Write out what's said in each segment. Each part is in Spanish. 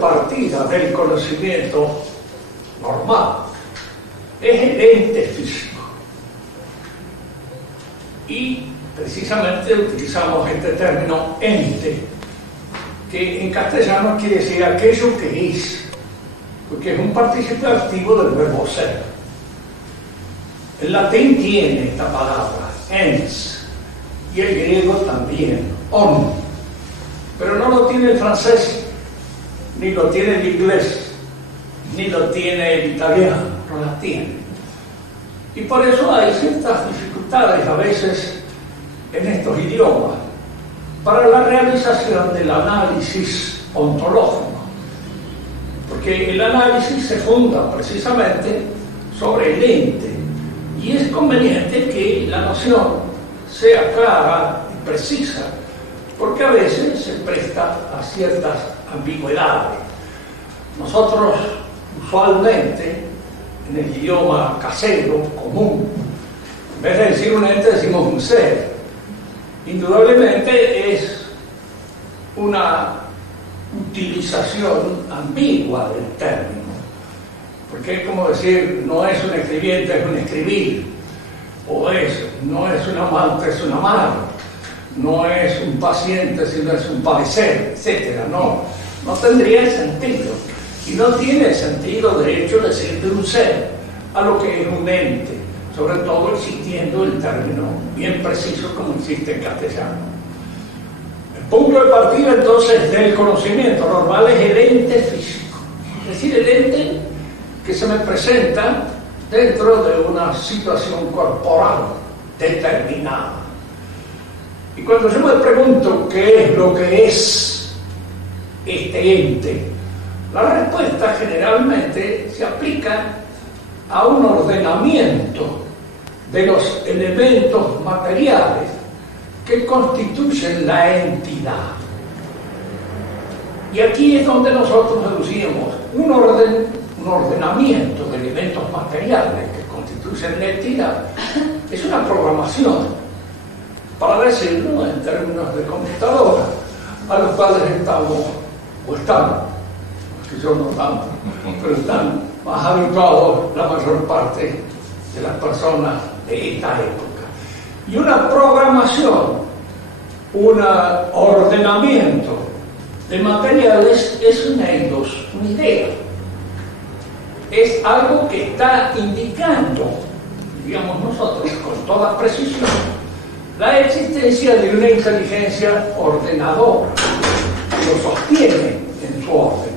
partida del conocimiento normal es el ente físico. Y precisamente utilizamos este término ente, que en castellano quiere decir aquello que es, porque es un participio activo del verbo ser. El latín tiene esta palabra, ens, y el griego también, on, pero no lo tiene el francés, ni lo tiene el inglés, ni lo tiene el italiano, no la tiene. Y por eso hay ciertas dificultades a veces en estos idiomas para la realización del análisis ontológico, porque el análisis se funda precisamente sobre el ente, y es conveniente que la noción sea clara y precisa, porque a veces se presta a ciertas ambigüedades. Nosotros usualmente en el idioma casero común, en vez de decir un ente decimos un ser. Indudablemente es una utilización ambigua del término, porque es como decir, no es un escribiente, es un escribir, o no es un amante, es un amar, no es un paciente, sino es un padecer, etc. No tendría sentido, y no tiene sentido de hecho decir de un ser a lo que es un ente, sobre todo existiendo el término bien preciso como existe en castellano. El punto de partida entonces del conocimiento normal es el ente físico, es decir, el ente que se me presenta dentro de una situación corporal determinada. Y cuando yo me pregunto qué es lo que es este ente, la respuesta generalmente se aplica a un ordenamiento de los elementos materiales que constituyen la entidad. Y aquí es donde nosotros deducimos un ordenamiento de elementos materiales que constituyen la entidad. Es una programación, para decirlo en términos de computadora, a los cuales estamos, o están, que yo no tanto, pero están más habituados la mayor parte de las personas de esta época. Y una programación, un ordenamiento de materiales es una idea. Es algo que está indicando, digamos nosotros, con toda precisión, la existencia de una inteligencia ordenadora que lo sostiene en su orden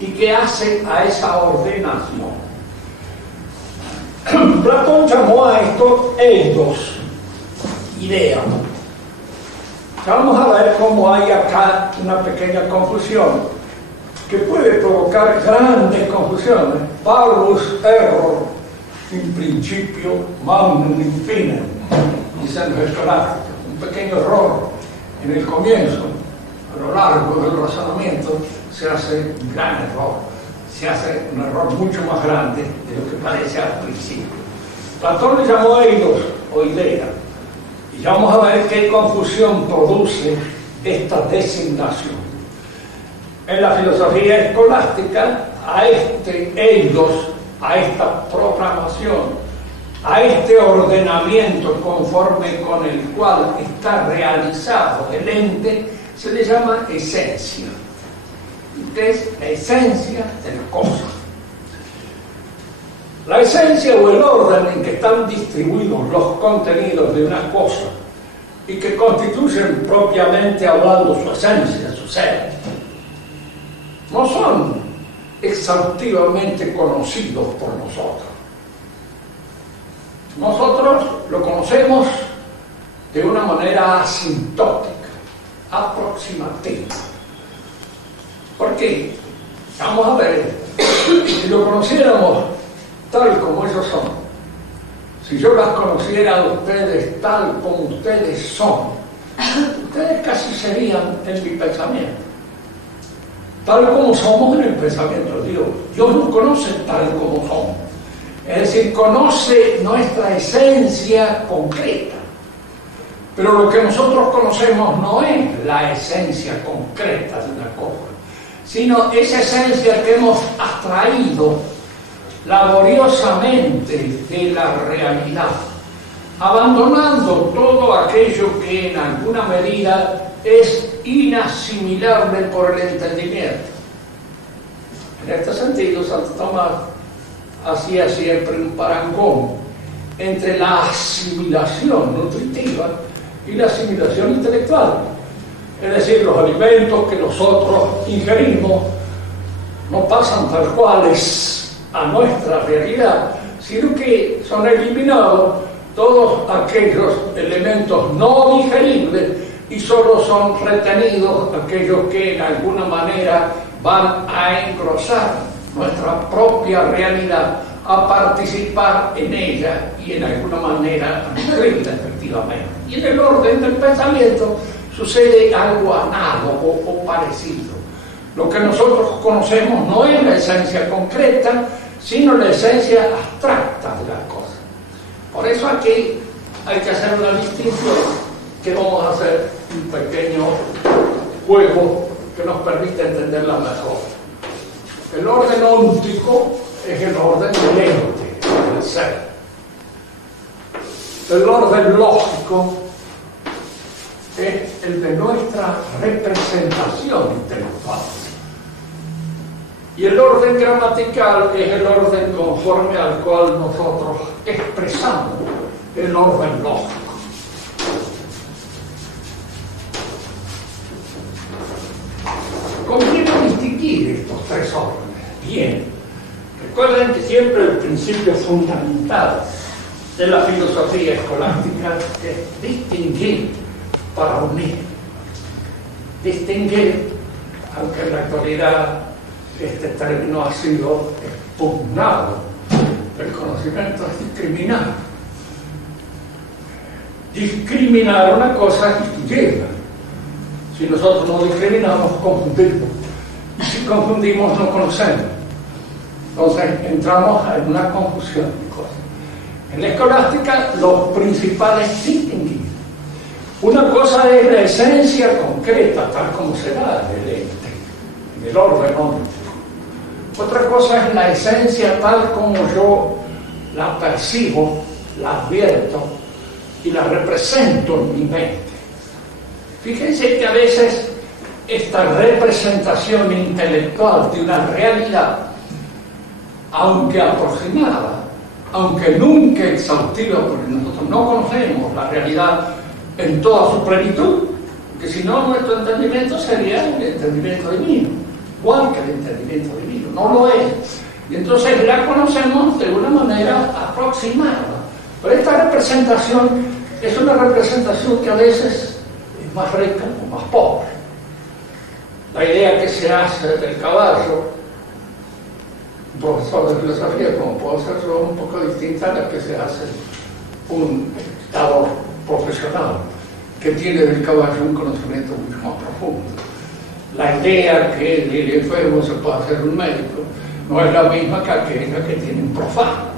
y que hace a esa ordenación. Platón llamó a esto eidos, idea. Ya vamos a ver cómo hay acá una pequeña confusión que puede provocar grandes confusiones. Parvus error in principio magnum in fine, dicen los escolásticos. Un pequeño error en el comienzo, a lo largo del razonamiento se hace un gran error, se hace un error mucho más grande de lo que parece al principio. Platón le llamó eidos o idea, y ya vamos a ver qué confusión produce esta designación. En la filosofía escolástica, a este eidos, a esta programación, a este ordenamiento conforme con el cual está realizado el ente, se le llama esencia, que es la esencia de la cosa. La esencia o el orden en que están distribuidos los contenidos de una cosa y que constituyen propiamente hablando su esencia, su ser, no son exhaustivamente conocidos por nosotros. Nosotros lo conocemos de una manera asintótica, aproximativa. ¿Por qué? Vamos a ver, si lo conociéramos tal como ellos son, si yo las conociera a ustedes tal como ustedes son, ustedes casi serían en mi pensamiento, tal como somos en el pensamiento de Dios. Dios nos conoce tal como somos, es decir, conoce nuestra esencia concreta, pero lo que nosotros conocemos no es la esencia concreta de una cosa, sino esa esencia que hemos abstraído laboriosamente de la realidad, abandonando todo aquello que en alguna medida es inasimilable por el entendimiento. En este sentido, Santo Tomás hacía siempre un parangón entre la asimilación nutritiva y la asimilación intelectual. Es decir, los alimentos que nosotros ingerimos no pasan tal cuales a nuestra realidad, sino que son eliminados todos aquellos elementos no digeribles y solo son retenidos aquellos que en alguna manera van a engrosar nuestra propia realidad, a participar en ella y en alguna manera a nutrirla efectivamente. Y en el orden del pensamiento sucede algo análogo o parecido. Lo que nosotros conocemos no es la esencia concreta, sino la esencia abstracta de las cosas. Por eso aquí hay que hacer una distinción, que vamos a hacer un pequeño juego que nos permite entenderla mejor. El orden óntico es el orden del ente, del ser. El orden lógico es el de nuestra representación intelectual. Y el orden gramatical es el orden conforme al cual nosotros expresamos el orden lógico. Conviene distinguir estos tres órdenes. Bien, recuerden que siempre el principio fundamental de la filosofía escolástica es distinguir para unir. Distinguir, aunque en la actualidad este término ha sido expugnado, el conocimiento es discriminar. Discriminar una cosa es distinguirla. Si nosotros no discriminamos, confundimos. Y si confundimos, no conocemos. Entonces entramos en una confusión de cosas. En la escolástica, los principales distinguir. Una cosa es la esencia concreta, tal como se da en el ente, en el orden óntico. Otra cosa es la esencia tal como yo la percibo, la advierto y la represento en mi mente. Fíjense que a veces esta representación intelectual de una realidad, aunque aproximada, aunque nunca exhaustiva, porque nosotros no conocemos la realidad en toda su plenitud, porque si no nuestro entendimiento sería el entendimiento divino, igual que el entendimiento divino, no lo es. Y entonces la conocemos de una manera aproximada. Pero esta representación es una representación que a veces es más rica o más pobre. La idea que se hace del caballo, un profesor de filosofía, como puedo ser yo, es un poco distinta a la que se hace un dictador profesional que tiene del caballo un conocimiento mucho más profundo. La idea que del enfermo se puede hacer un médico no es la misma que aquella que tiene un profano.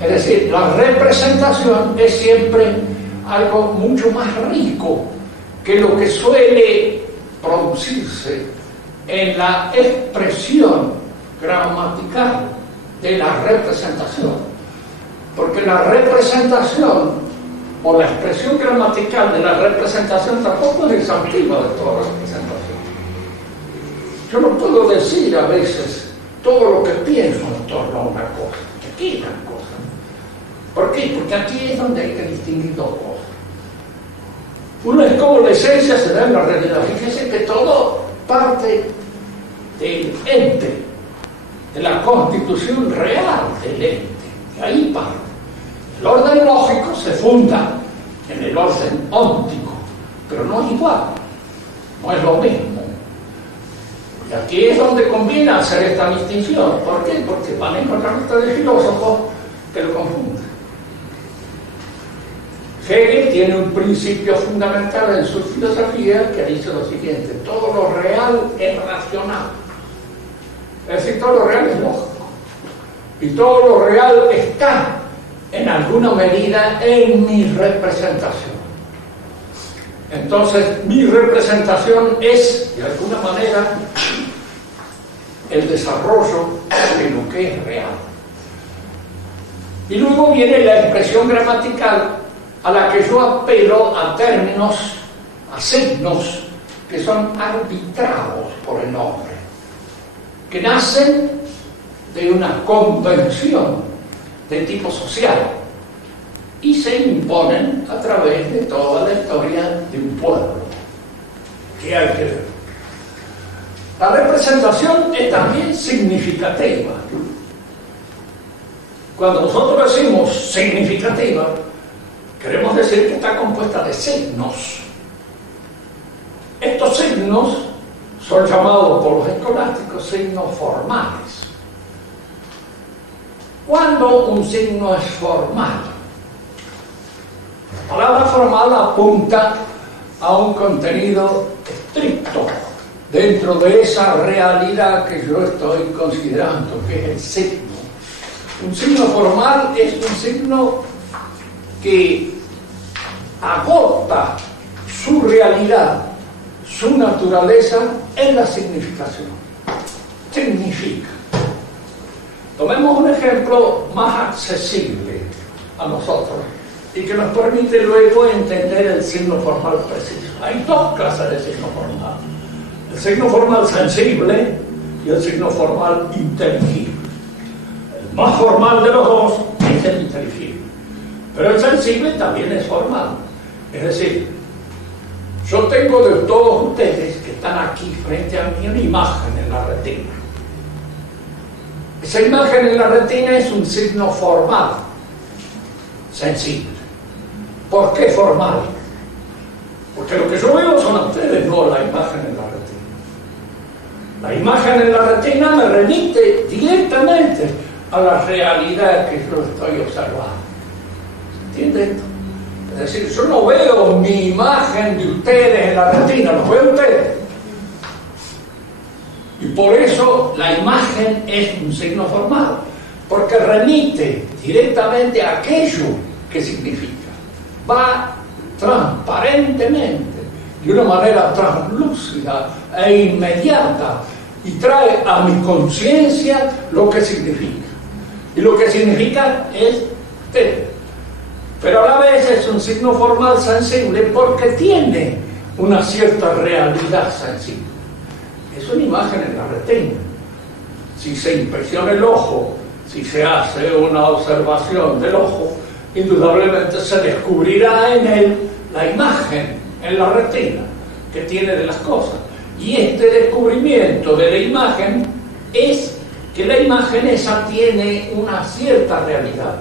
Es decir, la representación es siempre algo mucho más rico que lo que suele producirse en la expresión gramatical de la representación. Porque la representación o la expresión gramatical de la representación tampoco es exhaustiva de toda representación. Yo no puedo decir a veces todo lo que pienso en torno a una cosa, que quedan cosas. ¿Por qué? Porque aquí es donde hay que distinguir dos cosas. Uno es cómo la esencia se da en la realidad. Fíjese que todo parte del ente, de la constitución real del ente. De ahí parte. El orden lógico se funda en el orden óntico, pero no es igual, no es lo mismo. Y aquí es donde conviene hacer esta distinción. ¿Por qué? Porque van a encontrar ustedes filósofos que lo confunden. Hegel tiene un principio fundamental en su filosofía que dice lo siguiente: todo lo real es racional. Es decir, todo lo real es lógico. Y todo lo real está, en alguna medida, en mi representación. Entonces, mi representación es, de alguna manera, el desarrollo de lo que es real. Y luego viene la expresión gramatical, a la que yo apelo a términos, a signos que son arbitrados por el hombre, que nacen de una convención de tipo social y se imponen a través de toda la historia de un pueblo. ¿Qué hay que ver? La representación es también significativa. Cuando nosotros decimos significativa, queremos decir que está compuesta de signos. Estos signos son llamados por los escolásticos signos formales. ¿Cuándo un signo es formal? La palabra formal apunta a un contenido estricto dentro de esa realidad que yo estoy considerando, que es el signo. Un signo formal es un signo que agota su realidad, su naturaleza en la significación. Significa. Tomemos un ejemplo más accesible a nosotros y que nos permite luego entender el signo formal preciso. Hay dos clases de signo formal: el signo formal sensible y el signo formal inteligible. El más formal de los dos es el inteligible, pero el sensible también es formal. Es decir, yo tengo de todos ustedes que están aquí frente a mí una imagen en la retina. Esa imagen en la retina es un signo formal, sensible. ¿Por qué formal? Porque lo que yo veo son a ustedes, no la imagen en la retina. La imagen en la retina me remite directamente a la realidad que yo estoy observando. ¿Se entiende esto? Es decir, yo no veo mi imagen de ustedes en la retina, los veo ustedes. Y por eso la imagen es un signo formal, porque remite directamente a aquello que significa. Va transparentemente, de una manera translúcida e inmediata, y trae a mi conciencia lo que significa. Y lo que significa es usted. Pero a la vez es un signo formal sensible porque tiene una cierta realidad sensible. Es una imagen en la retina. Si se inspecciona el ojo, si se hace una observación del ojo, indudablemente se descubrirá en él la imagen en la retina que tiene de las cosas. Y este descubrimiento de la imagen es que la imagen esa tiene una cierta realidad.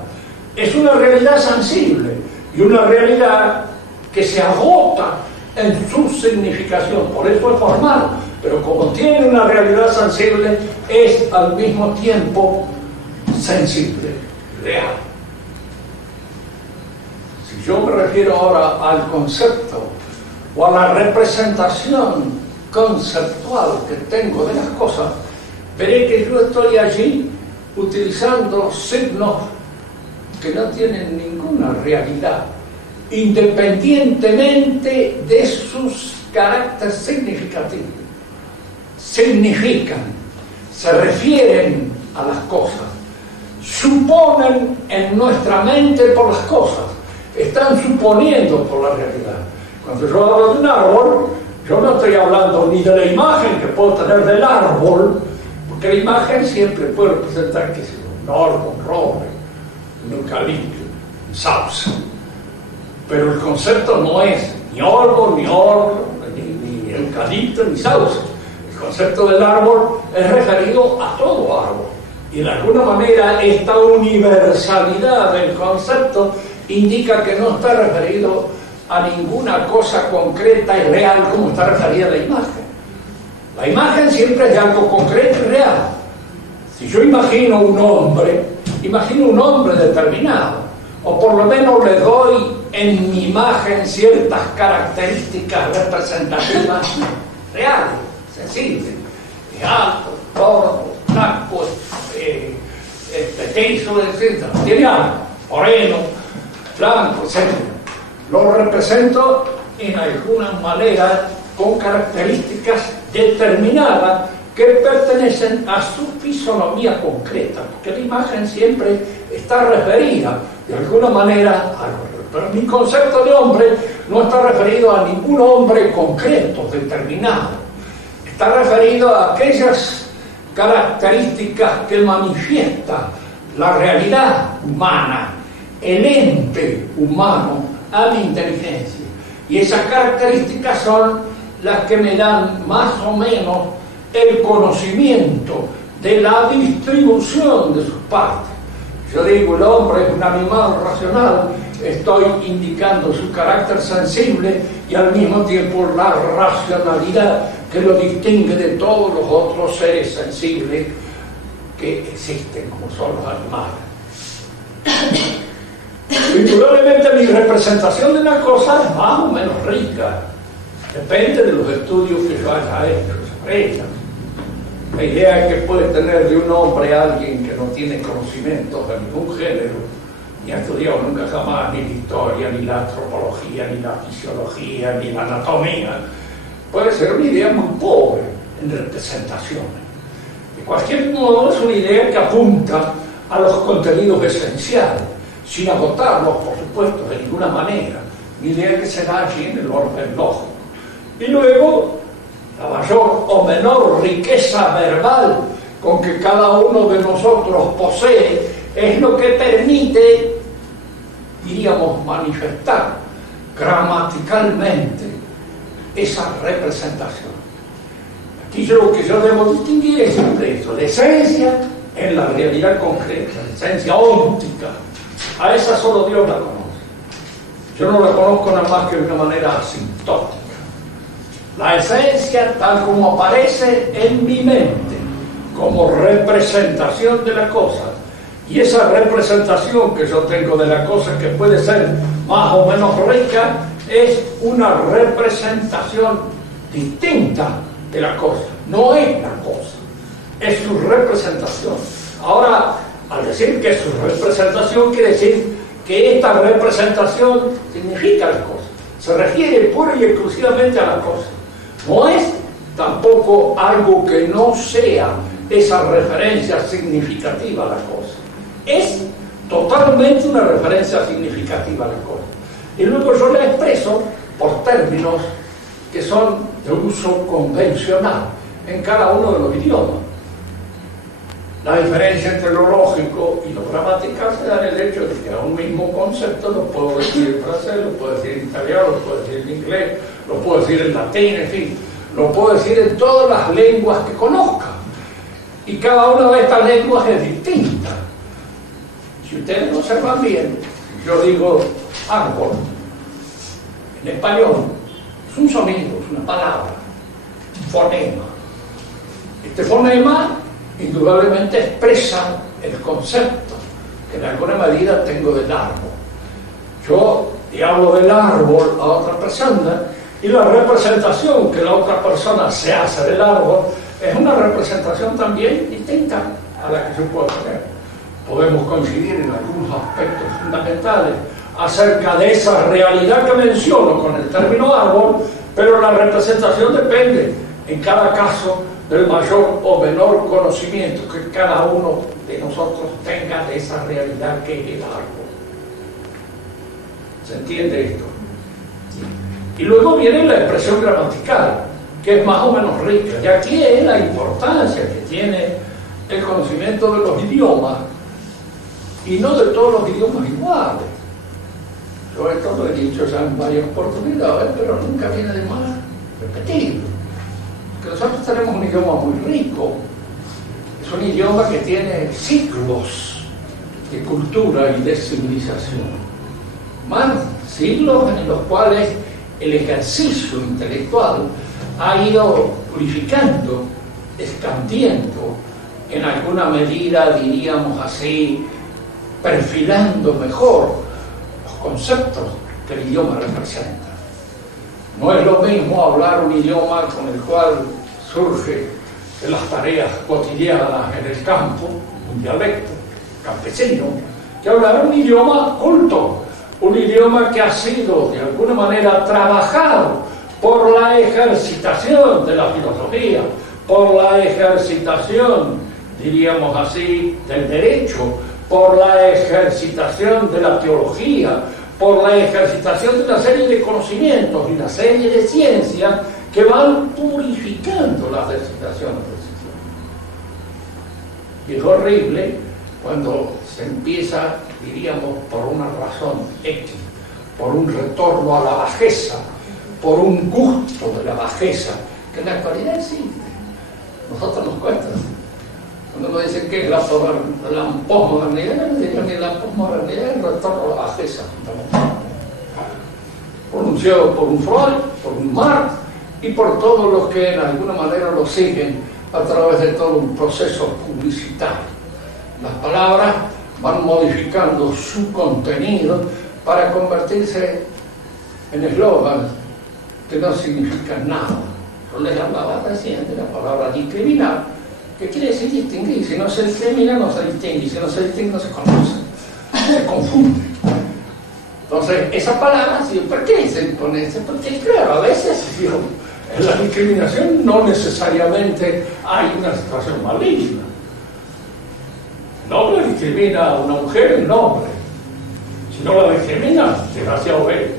Es una realidad sensible y una realidad que se agota en su significación, por eso es formal, pero como tiene una realidad sensible, es al mismo tiempo sensible, real. Si yo me refiero ahora al concepto o a la representación conceptual que tengo de las cosas, veré que yo estoy allí utilizando signos que no tienen ninguna realidad, independientemente de sus caracteres significativos. Significan, se refieren a las cosas, suponen en nuestra mente por las cosas, están suponiendo por la realidad. Cuando yo hablo de un árbol, yo no estoy hablando ni de la imagen que puedo tener del árbol, porque la imagen siempre puede representar que es un árbol, un roble, un eucalipto, un sauce. Pero el concepto no es ni árbol, ni eucalipto, ni sauce. El concepto del árbol es referido a todo árbol. Y de alguna manera esta universalidad del concepto indica que no está referido a ninguna cosa concreta y real como está referida la imagen. La imagen siempre es de algo concreto y real. Si yo imagino un hombre determinado, o por lo menos le doy en mi imagen ciertas características representativas reales, sensibles, es alto, gordo, flaco, petizo, etc. Tiene algo, moreno, blanco, etc. Lo represento en alguna manera con características determinadas que pertenecen a su fisonomía concreta, porque la imagen siempre está referida de alguna manera a lo. Pero mi concepto de hombre no está referido a ningún hombre concreto, determinado. Está referido a aquellas características que manifiesta la realidad humana, el ente humano a mi inteligencia. Y esas características son las que me dan más o menos el conocimiento de la distribución de sus partes. Yo digo, el hombre es un animal racional, estoy indicando su carácter sensible y al mismo tiempo la racionalidad que lo distingue de todos los otros seres sensibles que existen, como son los animales. Indudablemente mi representación de la cosa es más o menos rica, depende de los estudios que yo haya hecho sobre ella. La idea que puede tener de un hombre alguien que no tiene conocimientos de ningún género, ni ha estudiado nunca jamás ni la historia, ni la antropología, ni la fisiología, ni la anatomía, puede ser una idea muy pobre en representaciones. De cualquier modo es una idea que apunta a los contenidos esenciales, sin agotarlos, por supuesto, de ninguna manera. Una idea que se da allí en el orden lógico. Y luego, la mayor o menor riqueza verbal con que cada uno de nosotros posee es lo que permite, diríamos, manifestar gramaticalmente esa representación. Aquí lo que yo debo distinguir es siempre eso, la esencia en la realidad concreta, la esencia óptica. A esa solo Dios la conoce. Yo no la conozco nada más que de una manera asintótica. La esencia tal como aparece en mi mente, como representación de la cosa. Y esa representación que yo tengo de la cosa, que puede ser más o menos rica, es una representación distinta de la cosa. No es la cosa, es su representación. Ahora, al decir que es su representación, quiere decir que esta representación significa la cosa. Se refiere pura y exclusivamente a la cosa. No es tampoco algo que no sea esa referencia significativa a la cosa. Es totalmente una referencia significativa a la cosa. Y luego yo la expreso por términos que son de uso convencional en cada uno de los idiomas. La diferencia entre lo lógico y lo gramatical se da en el hecho de que a un mismo concepto lo puedo decir en francés, lo puedo decir en italiano, lo puedo decir en inglés, lo puedo decir en latín, en fin, lo puedo decir en todas las lenguas que conozca. Y cada una de estas lenguas es distinta. Si ustedes observan bien, yo digo árbol, en español, es un sonido, es una palabra, un fonema. Este fonema indudablemente expresa el concepto que en alguna medida tengo del árbol. Yo le hablo del árbol a otra persona y la representación que la otra persona se hace del árbol es una representación también distinta a la que yo puedo tener. Podemos coincidir en algunos aspectos fundamentales acerca de esa realidad que menciono con el término árbol, pero la representación depende en cada caso del mayor o menor conocimiento que cada uno de nosotros tenga de esa realidad que es el árbol. ¿Se entiende esto? Y luego viene la expresión gramatical, que es más o menos rica. Y aquí es la importancia que tiene el conocimiento de los idiomas, y no de todos los idiomas iguales. Yo esto lo he dicho ya en varias oportunidades, pero nunca viene de más repetirlo. Que nosotros tenemos un idioma muy rico, es un idioma que tiene siglos de cultura y de civilización, más siglos en los cuales el ejercicio intelectual ha ido purificando, expandiendo, en alguna medida, diríamos así, perfilando mejor los conceptos que el idioma representa. No es lo mismo hablar un idioma con el cual surge de las tareas cotidianas en el campo, un dialecto campesino, que hablar un idioma culto, un idioma que ha sido de alguna manera trabajado por la ejercitación de la filosofía, por la ejercitación, diríamos así, del derecho, por la ejercitación de la teología, por la ejercitación de una serie de conocimientos y una serie de ciencias que van purificando las ejercitaciones del sistema. Y es horrible cuando se empieza, diríamos, por una razón X, por un retorno a la bajeza, por un gusto de la bajeza, que en la actualidad existe. Nosotros nos cuesta. Cuando nos dicen que es la posmodernidad, no dirían que la posmodernidad es el retorno a la bajeza, pronunciado por un Freud, por un Marx y por todos los que en alguna manera lo siguen a través de todo un proceso publicitario. Las palabras van modificando su contenido para convertirse en eslogan que no significan nada. Yo les hablaba recién de la palabra discriminar, que quiere decir distinguir. Si no se discrimina, no se distingue. Si no se distingue, no se conoce. Se confunde. Entonces, esa palabra, ¿por qué se pone? Porque, claro, a veces en la discriminación no necesariamente hay una situación maligna. El hombre discrimina a una mujer en nombre. Si no la discrimina, desgraciado él.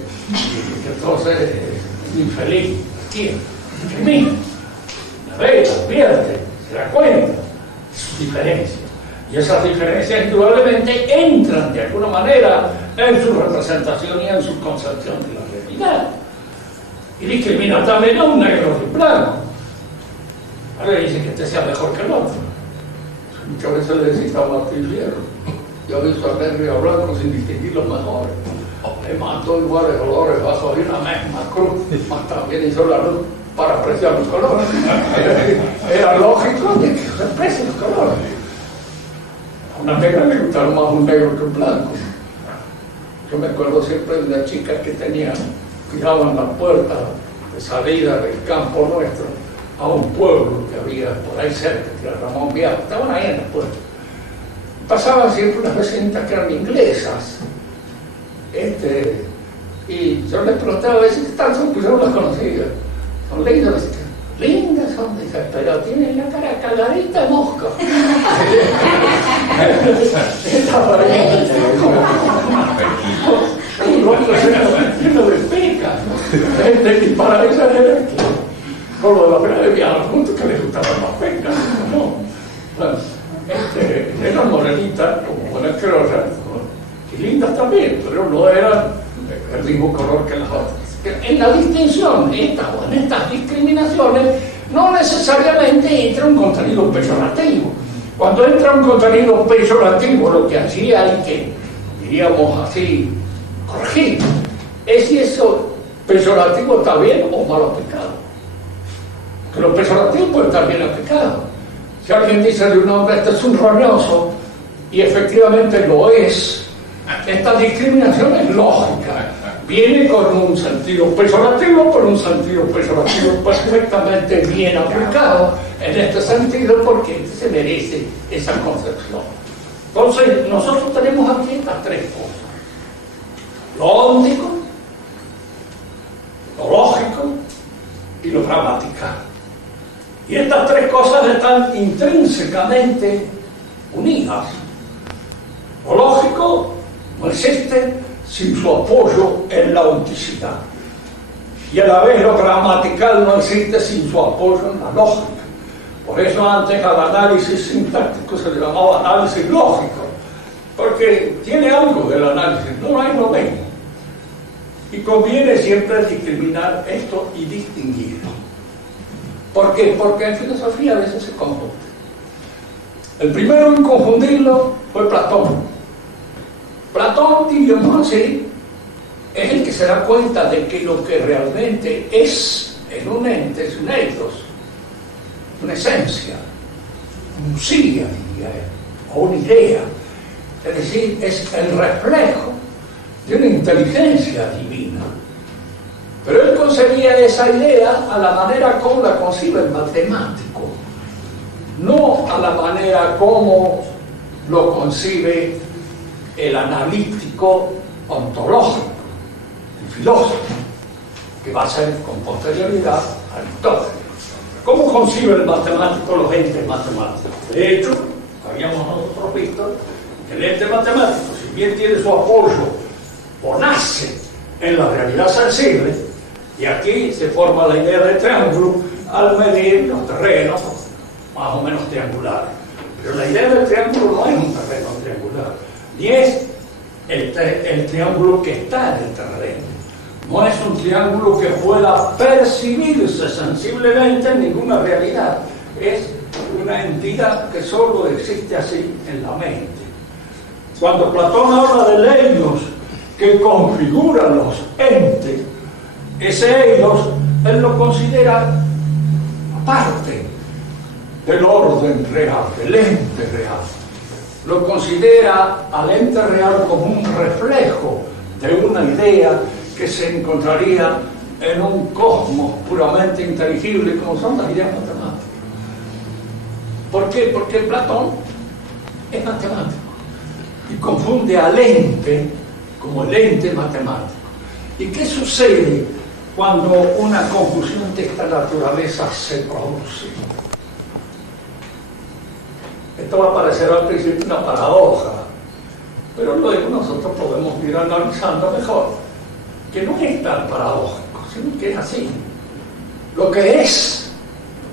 Entonces, es infeliz. ¿Quién? Discrimina. La ve, la advierte, se da cuenta de sus diferencias. Y esas diferencias indudablemente entran de alguna manera en su representación y en su concepción de la realidad. Y discrimina también a un negro de blanco. Ahora dice que este sea mejor que el otro. Muchas veces le decía a Martín Fierro: yo he visto a negro y a blanco sin distinguir los mejores. Le mató iguales colores bajo de una misma cruz, mas también hizo la luz para apreciar los colores. Era lógico de que se aprecien los colores. A una negra le gustaba más un negro que un blanco. Yo me acuerdo siempre de las chicas que cuidaban la puerta de salida del campo nuestro a un pueblo que había por ahí cerca, que era Ramón Vial. Estaban ahí en la puerta. Pasaban siempre unas vecinitas que eran inglesas. Y yo les preguntaba a veces qué tal son, pues yo no las conocía. Son lindas, lindas son, dice, pero tienen la cara caladita de mosca. Estaba ahí. Un otro lleno de pecas. Y para eso era con lo de la pena de viajar juntos que les gustaban más pecas, ¿no? Bueno, eran morenitas, como buenas criollas, y lindas también, pero no eran el mismo color que las otras. En la distinción, en estas discriminaciones, no necesariamente entra un contenido peyorativo. Cuando entra un contenido peyorativo, lo que allí hay que, diríamos así, corregir es si eso peyorativo está bien o mal aplicado. Que lo peyorativo puede estar bien aplicado. Si alguien dice de un hombre, este es un roñoso, y efectivamente lo es, esta discriminación es lógica. Viene con un sentido peyorativo, pero un sentido peyorativo perfectamente bien aplicado en este sentido, porque se merece esa concepción. Entonces, nosotros tenemos aquí estas tres cosas: lo óntico, lo lógico y lo gramatical. Y estas tres cosas están intrínsecamente unidas. Lo lógico no existe sin su apoyo en la onticidad. Y a la vez lo gramatical no existe sin su apoyo en la lógica. Por eso antes al análisis sintáctico se le llamaba análisis lógico, porque tiene algo del análisis, no hay lo mismo. Y conviene siempre discriminar esto y distinguirlo. ¿Por qué? Porque en filosofía a veces se confunde. El primero en confundirlo fue Platón. Platón, diríamos así, es el que se da cuenta de que lo que realmente es en un ente es un eidos, una esencia, un sia, diría él, o una idea. Es decir, es el reflejo de una inteligencia divina. Pero él concebía esa idea a la manera como la concibe el matemático, no a la manera como lo concibe el analítico ontológico, el filósofo, que va a ser con posterioridad Aristóteles. ¿Cómo concibe el matemático los entes matemáticos? De hecho, habíamos nosotros visto que el ente matemático, si bien tiene su apoyo o nace en la realidad sensible, y aquí se forma la idea de triángulo al medir los terrenos más o menos triangulares. Pero la idea del triángulo no es un terreno triangular, ni es el triángulo que está en el terreno. No es un triángulo que pueda percibirse sensiblemente en ninguna realidad. Es una entidad que solo existe así en la mente. Cuando Platón habla de leidos que configuran los entes, ese eidos él lo considera aparte del orden real, del ente real. Lo considera al ente real como un reflejo de una idea que se encontraría en un cosmos puramente inteligible, como son las ideas matemáticas. ¿Por qué? Porque Platón es matemático y confunde al ente como el ente matemático. ¿Y qué sucede cuando una confusión de esta naturaleza se produce? Esto va a parecer al principio una paradoja, pero luego nosotros podemos ir analizando mejor que no es tan paradójico, sino que es así. Lo que es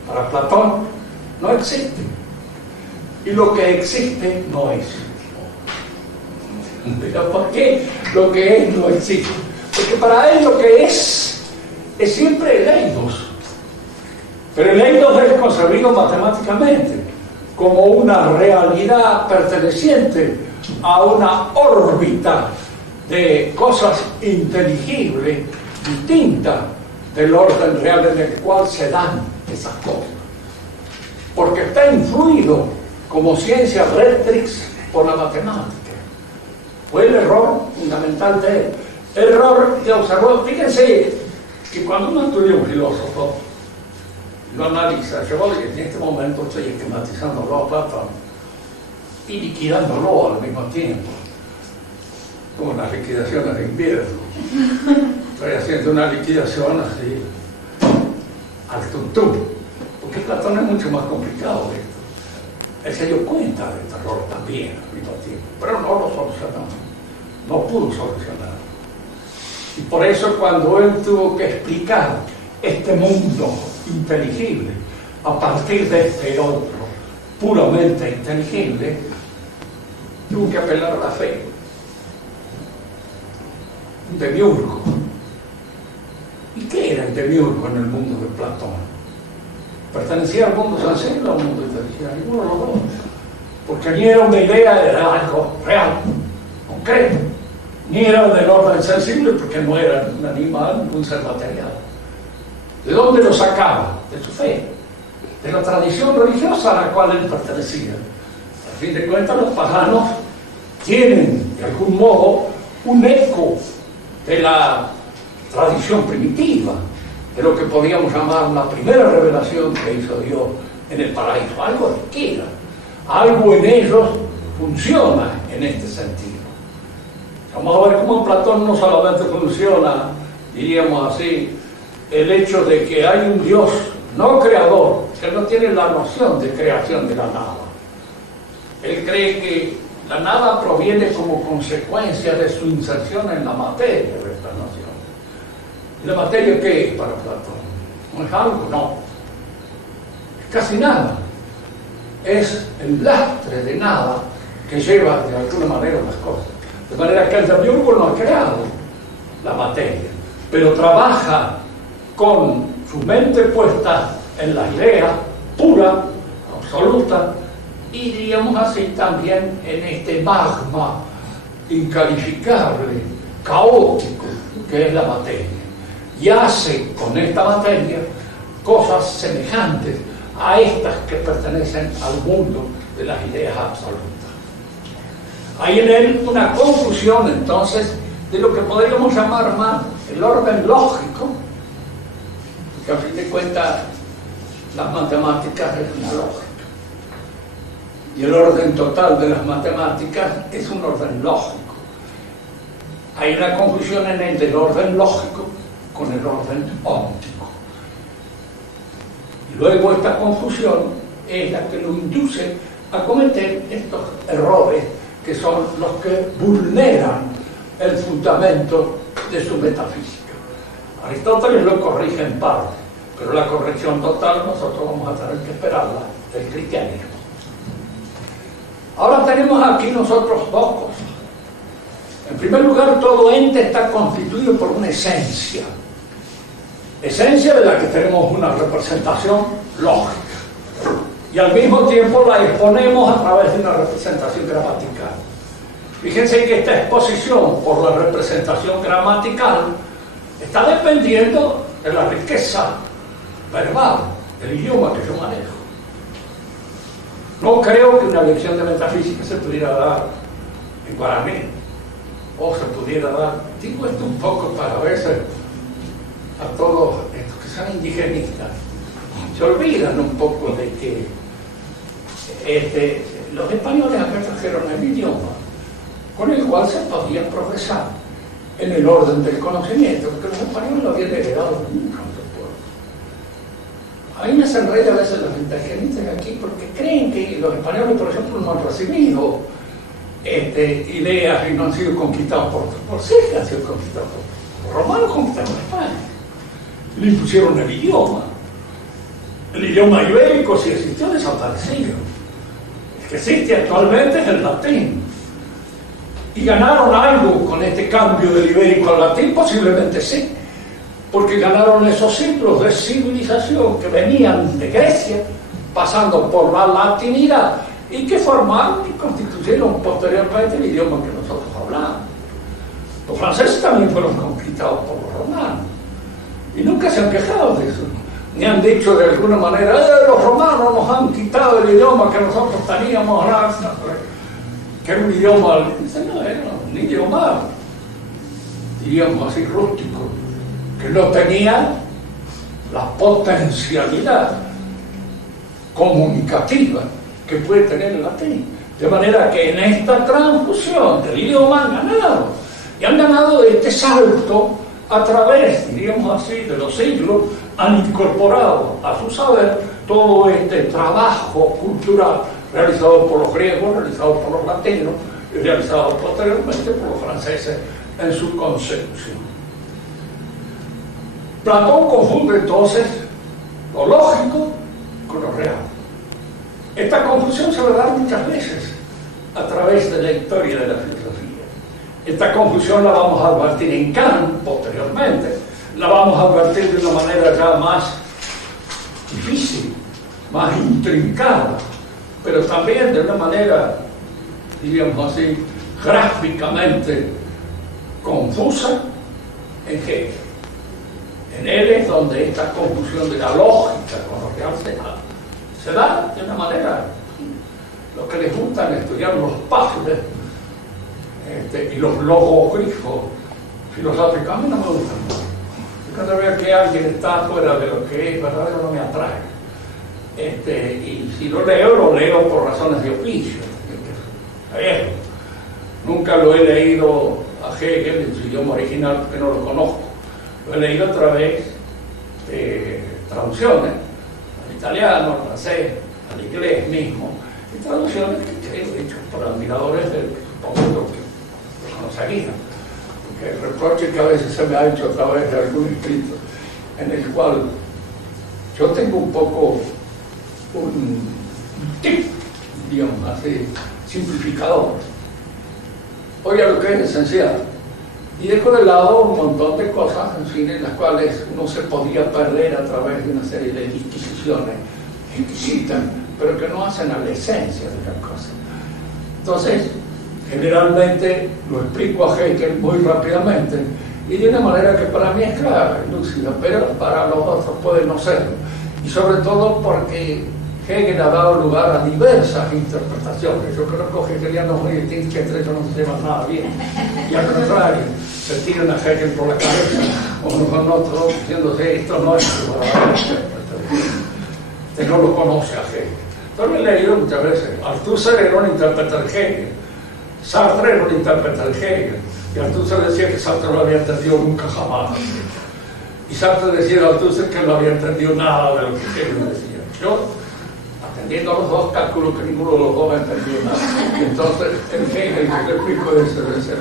para Platón no existe, y lo que existe no es. ¿Pero por qué lo que es no existe? Porque para él lo que es siempre el eidos. Pero el eidos es concebido matemáticamente como una realidad perteneciente a una órbita de cosas inteligibles distintas del orden real en el cual se dan esas cosas. Porque está influido como ciencia rectrix por la matemática. Fue el error fundamental de él. El error que observó, fíjense que cuando uno estudia un filósofo, lo analiza, yo en este momento estoy esquematizándolo a Platón y liquidándolo al mismo tiempo, como las liquidaciones de invierno. Estoy haciendo una liquidación así, al tuntún, porque Platón es mucho más complicado de esto. Él se dio cuenta de este error también al mismo tiempo, pero no lo solucionó, no pudo solucionarlo. Y por eso cuando él tuvo que explicar este mundo inteligible a partir de este otro puramente inteligible, tuvo que apelar a la fe. Un demiurgo. ¿Y qué era el demiurgo en el mundo de Platón? ¿Pertenecía al mundo sensible o al mundo inteligente? Ninguno de los dos. Porque ni era una idea, era algo real, concreto. Ni era del orden sensible, porque no era un animal, un ser material. ¿De dónde lo sacaba? De su fe, de la tradición religiosa a la cual él pertenecía. A fin de cuentas, los paganos tienen, de algún modo, un eco de la tradición primitiva, de lo que podríamos llamar la primera revelación que hizo Dios en el paraíso. Algo de que era, algo en ellos funciona en este sentido. Vamos a ver cómo en Platón no solamente funciona, diríamos así, el hecho de que hay un Dios no creador, que no tiene la noción de creación de la nada. Él cree que la nada proviene como consecuencia de su inserción en la materia de esta noción. ¿Y la materia qué es para Platón? ¿No es algo? No. Es casi nada. Es el lastre de nada que lleva de alguna manera las cosas. De manera que el demiurgo no ha creado la materia, pero trabaja con su mente puesta en la idea pura, absoluta, y diríamos así también en este magma incalificable, caótico, que es la materia. Y hace con esta materia cosas semejantes a estas que pertenecen al mundo de las ideas absolutas. Hay en él una confusión entonces de lo que podríamos llamar más el orden lógico, que a fin de cuentas las matemáticas es una lógica. Y el orden total de las matemáticas es un orden lógico. Hay una confusión en el del orden lógico con el orden óptico. Luego esta confusión es la que lo induce a cometer estos errores que son los que vulneran el fundamento de su metafísica. Aristóteles lo corrige en parte, pero la corrección total nosotros vamos a tener que esperarla del cristianismo. Ahora tenemos aquí nosotros dos cosas. En primer lugar, todo ente está constituido por una esencia de la que tenemos una representación lógica, y al mismo tiempo la exponemos a través de una representación gramatical. Fíjense que esta exposición por la representación gramatical está dependiendo de la riqueza verbal del idioma que yo manejo. No creo que una lección de metafísica se pudiera dar en guaraní, o se pudiera dar, digo esto un poco para veces a todos estos que son indigenistas, se olvidan un poco de que los españoles acá trajeron el idioma con el cual se podía progresar en el orden del conocimiento, porque los españoles lo habían heredado nunca. A mí me hacen reír a veces los indigenistas aquí porque creen que los españoles, por ejemplo, no han recibido ideas y no han sido conquistados por sí, han sido conquistados por los romanos, conquistaron España. Le impusieron el idioma. El idioma ibérico, si existió, desaparecido. El que existe actualmente es el latín. ¿Y ganaron algo con este cambio del ibérico al latín? Posiblemente sí, porque ganaron esos siglos de civilización que venían de Grecia, pasando por la latinidad, y que formaron y constituyeron posteriormente el idioma que nosotros hablamos. Los franceses también fueron conquistados por los romanos, y nunca se han quejado de eso, ni han dicho de alguna manera, los romanos nos han quitado el idioma que nosotros teníamos, que era un idioma, no, era un idioma, diríamos así, rústico, que no tenía la potencialidad comunicativa que puede tener el latín. De manera que en esta transfusión del idioma han ganado, y han ganado de este salto a través, diríamos así, de los siglos, han incorporado a su saber todo este trabajo cultural realizado por los griegos, realizado por los latinos y realizado posteriormente por los franceses en su concepción. Platón confunde entonces lo lógico con lo real. Esta confusión se va a dar muchas veces a través de la historia de la filosofía. Esta confusión la vamos a advertir en Kant posteriormente, la vamos a advertir de una manera ya más difícil, más intrincada, pero también de una manera, diríamos así, gráficamente confusa en Hegel. En él es donde esta confusión de la lógica con lo real se da de una manera, los que les gustan estudiar los puzzles y los logogrifos filosóficos, a mí no me gustan mucho. Cuando veo que alguien está fuera de lo que es verdadero, no me atrae. Y si lo leo por razones de oficio. Nunca lo he leído a Hegel en su idioma original porque no lo conozco. Lo he leído a través de traducciones al italiano, al francés, al inglés mismo, y traducciones que creo hechas por admiradores del supongo que lo conocerían. Porque el reproche que a veces se me ha hecho a través de algún escrito en el cual yo tengo un poco un tip, digamos así, simplificador. Oiga lo que es esencial. Y dejo de lado un montón de cosas, en fin, en las cuales uno se podía perder a través de una serie de disquisiciones exquisitas, pero que no hacen a la esencia de las cosas. Entonces, generalmente lo explico a Hegel muy rápidamente y de una manera que para mí es clara y lúcida, pero para los otros puede no serlo. Y sobre todo porque Hegel ha dado lugar a diversas interpretaciones. Yo creo que hegelianos muy distintos que entre ellos no se llevan nada bien. Y al contrario, se tiran a Hegel por la cabeza, uno con otro, diciéndose, esto no es su verdadero interpretación. Usted no lo conoce a Hegel. Yo lo he leído muchas veces. Althusser era un intérprete de Hegel. Sartre era un intérprete de Hegel. Y Althusser decía que Sartre no lo había entendido nunca jamás. Y Sartre decía a Althusser que no había entendido nada de lo que Hegel decía. Yo, atendiendo a los dos, calculo que ninguno de los dos ha entendido nada. Y entonces, el Hegel que le explico ese debe ser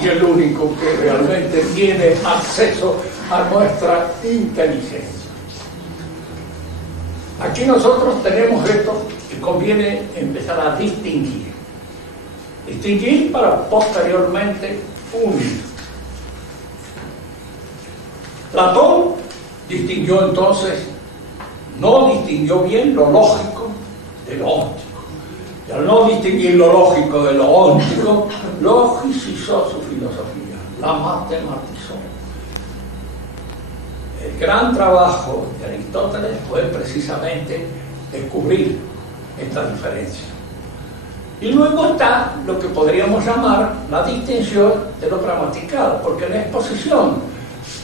y el único que realmente tiene acceso a nuestra inteligencia. Aquí nosotros tenemos esto que conviene empezar a distinguir. Distinguir para posteriormente unir. Platón distinguió entonces, no distinguió bien lo lógico de lo óptico. Y al no distinguir lo lógico de lo óptico, logicizó su filosofía, la matematizó. El gran trabajo de Aristóteles fue precisamente descubrir esta diferencia. Y luego está lo que podríamos llamar la distinción de lo gramatical, porque la exposición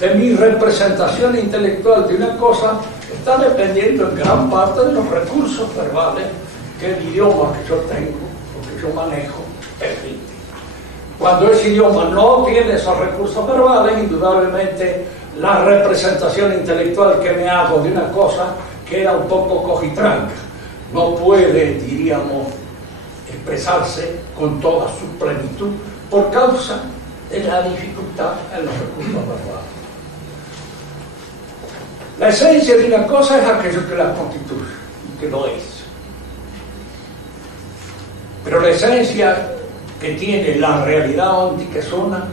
de mi representación intelectual de una cosa está dependiendo en gran parte de los recursos verbales que el idioma que yo tengo o que yo manejo permite. Cuando ese idioma no tiene esos recursos verbales, indudablemente la representación intelectual que me hago de una cosa queda un poco cojitranca. No puede, diríamos, expresarse con toda su plenitud por causa de la dificultad en los recursos verbales. La esencia de una cosa es aquello que la constituye, que lo es. Pero la esencia que tiene la realidad óptica es una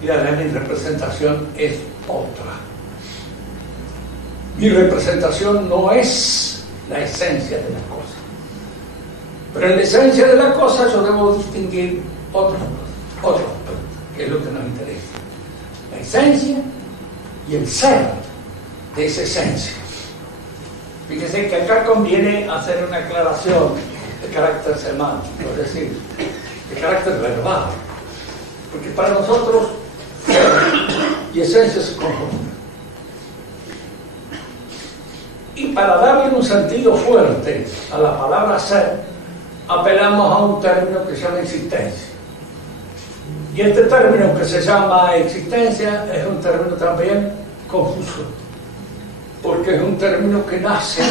y la de mi representación es otra. Mi representación no es la esencia de la cosa. Pero en la esencia de la cosa yo debo distinguir otro aspecto, que es lo que nos interesa. La esencia y el ser de esa esencia. Fíjese que acá conviene hacer una aclaración de carácter semántico, es decir, de carácter verbal. Porque para nosotros ser y esencia se confunden. Y para darle un sentido fuerte a la palabra ser, apelamos a un término que se llama existencia. Y este término que se llama existencia es un término también confuso, porque es un término que nace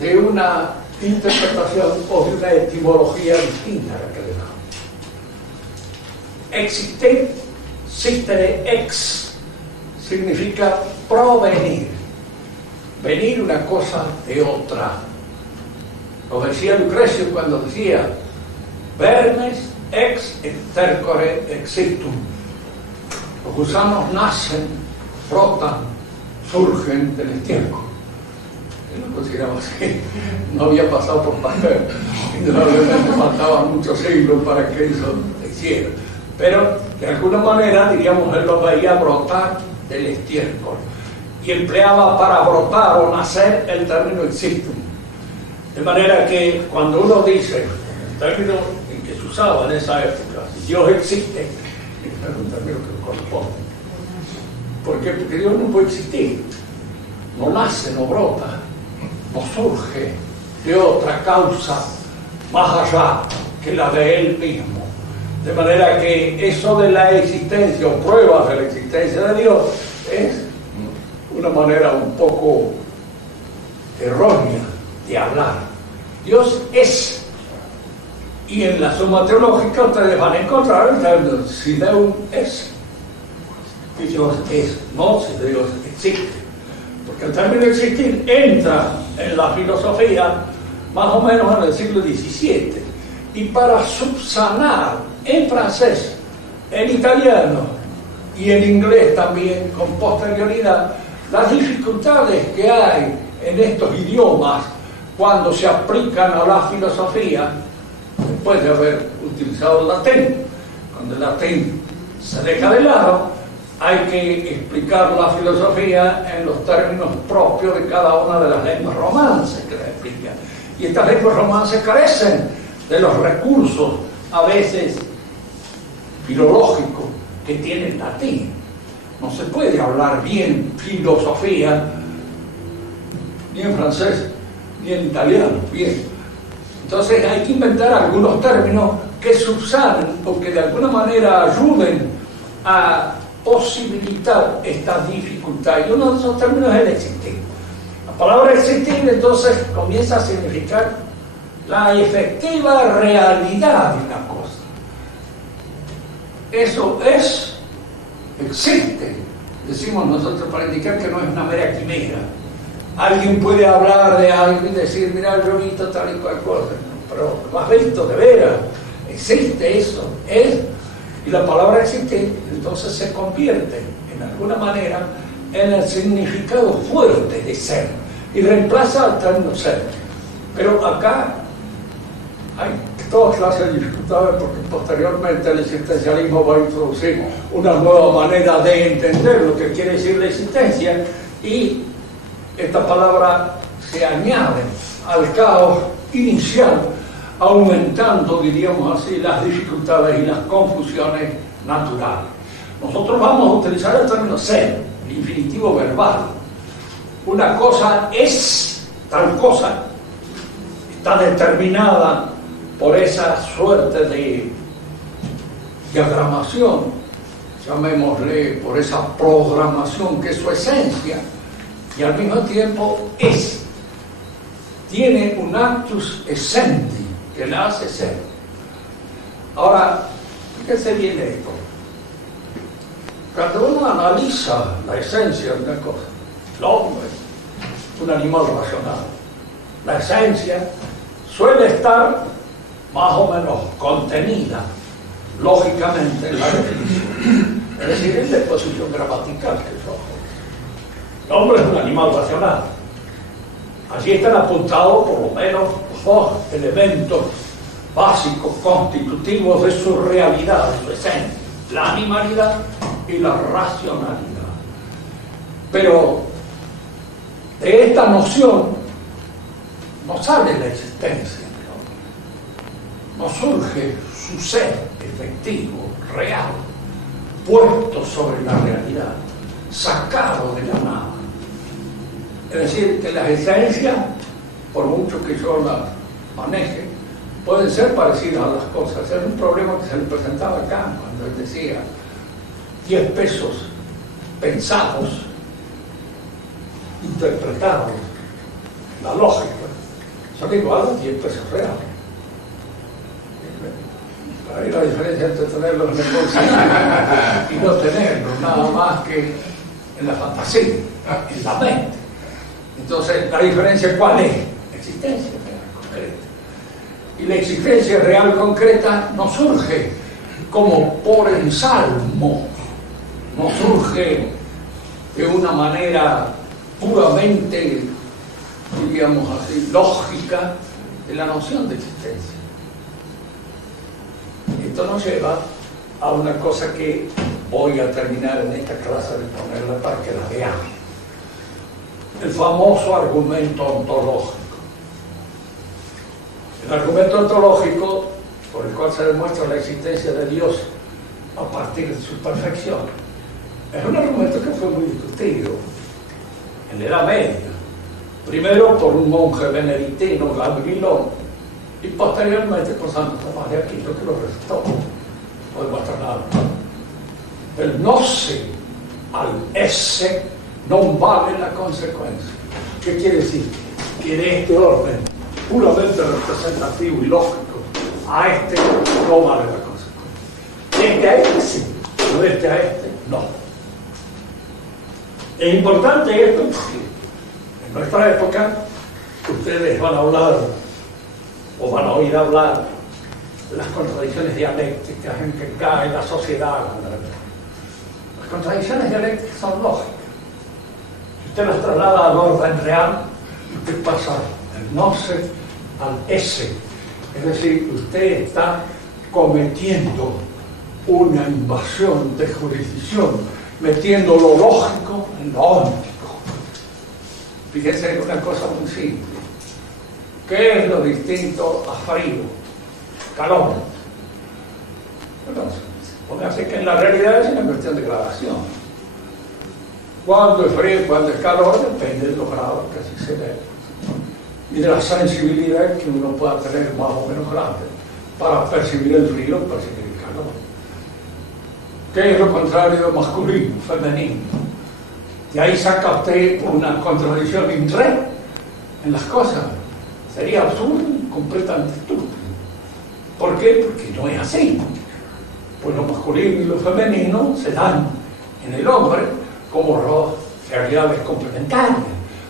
de una interpretación o de una etimología distinta a la que le damos. Existir, sistere ex, significa provenir, venir una cosa de otra. Lo decía Lucrecio cuando decía vermes ex extercore existum. Los gusanos nacen, brotan, surgen del estiércol. Él lo consideraba así. No había pasado por Pasteur. Indudablemente faltaban muchos siglos para que eso se hiciera. Pero de alguna manera, diríamos, él lo veía brotar del estiércol. Y empleaba para brotar o nacer el término existum. De manera que cuando uno dice, el término en que se usaba en esa época, si Dios existe, es un término que no corresponde. ¿Por qué? Porque Dios no puede existir. No nace, no brota, no surge de otra causa más allá que la de Él mismo. De manera que eso de la existencia o pruebas de la existencia de Dios es una manera un poco errónea de hablar. Dios es. Y en la suma teológica ustedes van a encontrar el término si Deus es. Y Dios es, no si Dios existe. Porque el término existir entra en la filosofía más o menos en el siglo XVII. Y para subsanar en francés, en italiano y en inglés también con posterioridad las dificultades que hay en estos idiomas cuando se aplican a la filosofía después de haber utilizado el latín. Cuando el latín se deja de lado, hay que explicar la filosofía en los términos propios de cada una de las lenguas romances que la explican. Y estas lenguas romances carecen de los recursos, a veces filológicos, que tiene el latín. No se puede hablar bien filosofía ni en francés ni en italiano, bien. Entonces hay que inventar algunos términos que subsanen o que de alguna manera ayuden a posibilitar esta dificultad. Y uno de esos términos es el existir. La palabra existir entonces comienza a significar la efectiva realidad de una cosa. Eso existe, decimos nosotros, para indicar que no es una mera quimera. Alguien puede hablar de algo y decir, mira, yo he visto tal y cual cosa, pero lo has visto de veras, existe eso, es. Y la palabra existe, entonces se convierte, en alguna manera, en el significado fuerte de ser, y reemplaza al término ser. Pero acá hay todas clases de dificultades, porque posteriormente el existencialismo va a introducir una nueva manera de entender lo que quiere decir la existencia, y esta palabra se añade al caos inicial, aumentando, diríamos así, las dificultades y las confusiones naturales. Nosotros vamos a utilizar el término ser, el infinitivo verbal. Una cosa es tal cosa, está determinada por esa suerte de diagramación, llamémosle por esa programación que es su esencia, y al mismo tiempo tiene un actus essendi que la hace ser. Ahora, fíjense bien esto. Cuando uno analiza la esencia de una cosa, el hombre, un animal racional, la esencia suele estar más o menos contenida, lógicamente, en la definición. Es decir, en la exposición gramatical que es ojo. El hombre es un animal racional. Allí están apuntados por lo menos los dos elementos básicos, constitutivos de su realidad, de su esencia: la animalidad y la racionalidad. Pero de esta noción no sale la existencia del hombre, no surge su ser efectivo, real, puesto sobre la realidad, sacado de la nada. Es decir, que las esencias, por mucho que yo las maneje, pueden ser parecidas a las cosas. Es un problema que se le presentaba acá, cuando él decía 10 pesos pensados, interpretados, la lógica, son iguales a 10 pesos reales. Hay la diferencia entre tenerlos en el bolsillo y no tenerlos, nada más que en la fantasía, en la mente. Entonces, ¿la diferencia cuál es? Existencia real concreta. Y la existencia real concreta no surge como por ensalmo, no surge de una manera puramente, diríamos así, lógica de la noción de existencia. Esto nos lleva a una cosa que voy a terminar en esta clase de ponerla para que la veamos. El famoso argumento ontológico. El argumento ontológico por el cual se demuestra la existencia de Dios a partir de su perfección es un argumento que fue muy discutido en la Edad Media, primero por un monje benedictino, Gabrielón, y posteriormente por Santo Tomás de Aquino, que lo refutó. No demuestra nada. El no se al esse no vale la consecuencia. ¿Qué quiere decir? Que de este orden puramente representativo y lógico a este no vale la consecuencia. De este a este sí, pero de este a este no. Es importante esto porque en nuestra época ustedes van a hablar o van a oír hablar de las contradicciones dialécticas en que cae la sociedad. Las contradicciones dialécticas son lógicas. Si usted las traslada al orden real, usted pasa del no se al ese. Es decir, usted está cometiendo una invasión de jurisdicción, metiendo lo lógico en lo óntico. Fíjense en una cosa muy simple. ¿Qué es lo distinto a frío? Calor. Entonces, póngase que en la realidad es una cuestión de gradación. Cuando es frío y cuando es calor depende de los grados que así se ve y de la sensibilidad que uno pueda tener más o menos grande para percibir el frío o percibir el calor. ¿Qué es lo contrario de masculino, femenino? Y ahí saca usted una contradicción intrínseca en las cosas. Sería absurdo y completamente estúpido. ¿Por qué? Porque no es así. Pues lo masculino y lo femenino se dan en el hombre como realidades complementarias,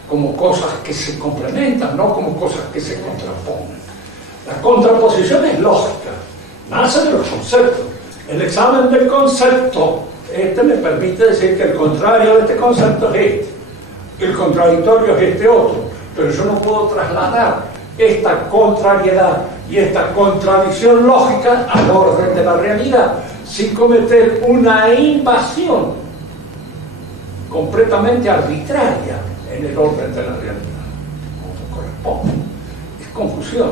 como cosas que se complementan, no como cosas que se contraponen. La contraposición es lógica, nace de los conceptos. El examen del concepto, me permite decir que el contrario de este concepto es este, el contradictorio es este otro, pero yo no puedo trasladar esta contrariedad y esta contradicción lógica al orden de la realidad, sin cometer una invasión completamente arbitraria en el orden de la realidad, como corresponde. Es confusión.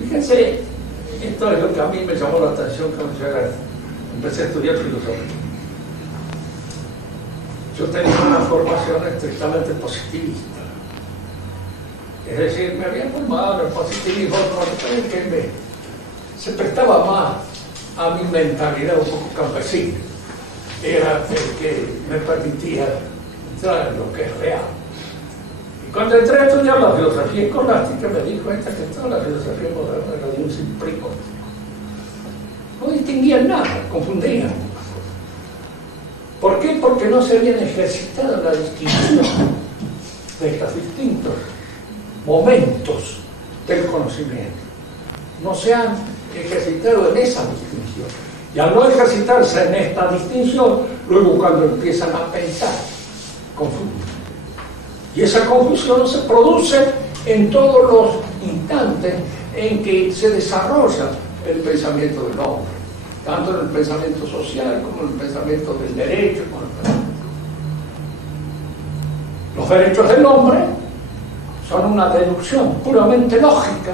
Fíjense, esto es lo que a mí me llamó la atención cuando yo empecé a estudiar filosofía. Yo tenía una formación estrictamente positivista. Es decir, me había formado en el positivismo, que se prestaba más a mi mentalidad un poco campesina. Era el que me permitía entrar en lo que es real. Y cuando entré a estudiar la filosofía escolástica, me di cuenta que toda la filosofía moderna era de un simple. No distinguían nada, confundían. ¿Por qué? Porque no se habían ejercitado la distinción de estos distintos momentos del conocimiento. No se han ejercitado en esa distinción. Y al no ejercitarse en esta distinción, luego cuando empiezan a pensar, confunden. Y esa confusión se produce en todos los instantes en que se desarrolla el pensamiento del hombre, tanto en el pensamiento social como en el pensamiento del derecho. Los derechos del hombre son una deducción puramente lógica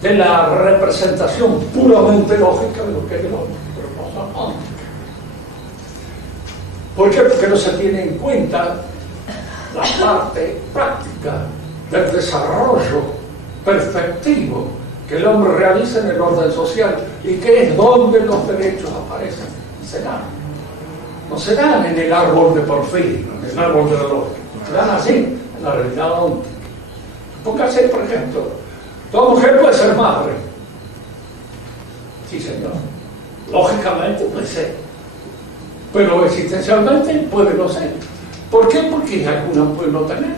de la representación puramente lógica de lo que es el hombre, pero no son hombres. ¿Por qué? Porque no se tiene en cuenta la parte práctica del desarrollo perfectivo que el hombre realiza en el orden social y que es donde los derechos aparecen y se dan. No se dan en el árbol de Porfirio, en el árbol de la lógica, se dan así, en la realidad óntica. Póngase, por ejemplo, toda mujer puede ser madre. Sí, señor. Lógicamente puede ser. Pero existencialmente puede no ser. ¿Por qué? Porque alguna puede no tener.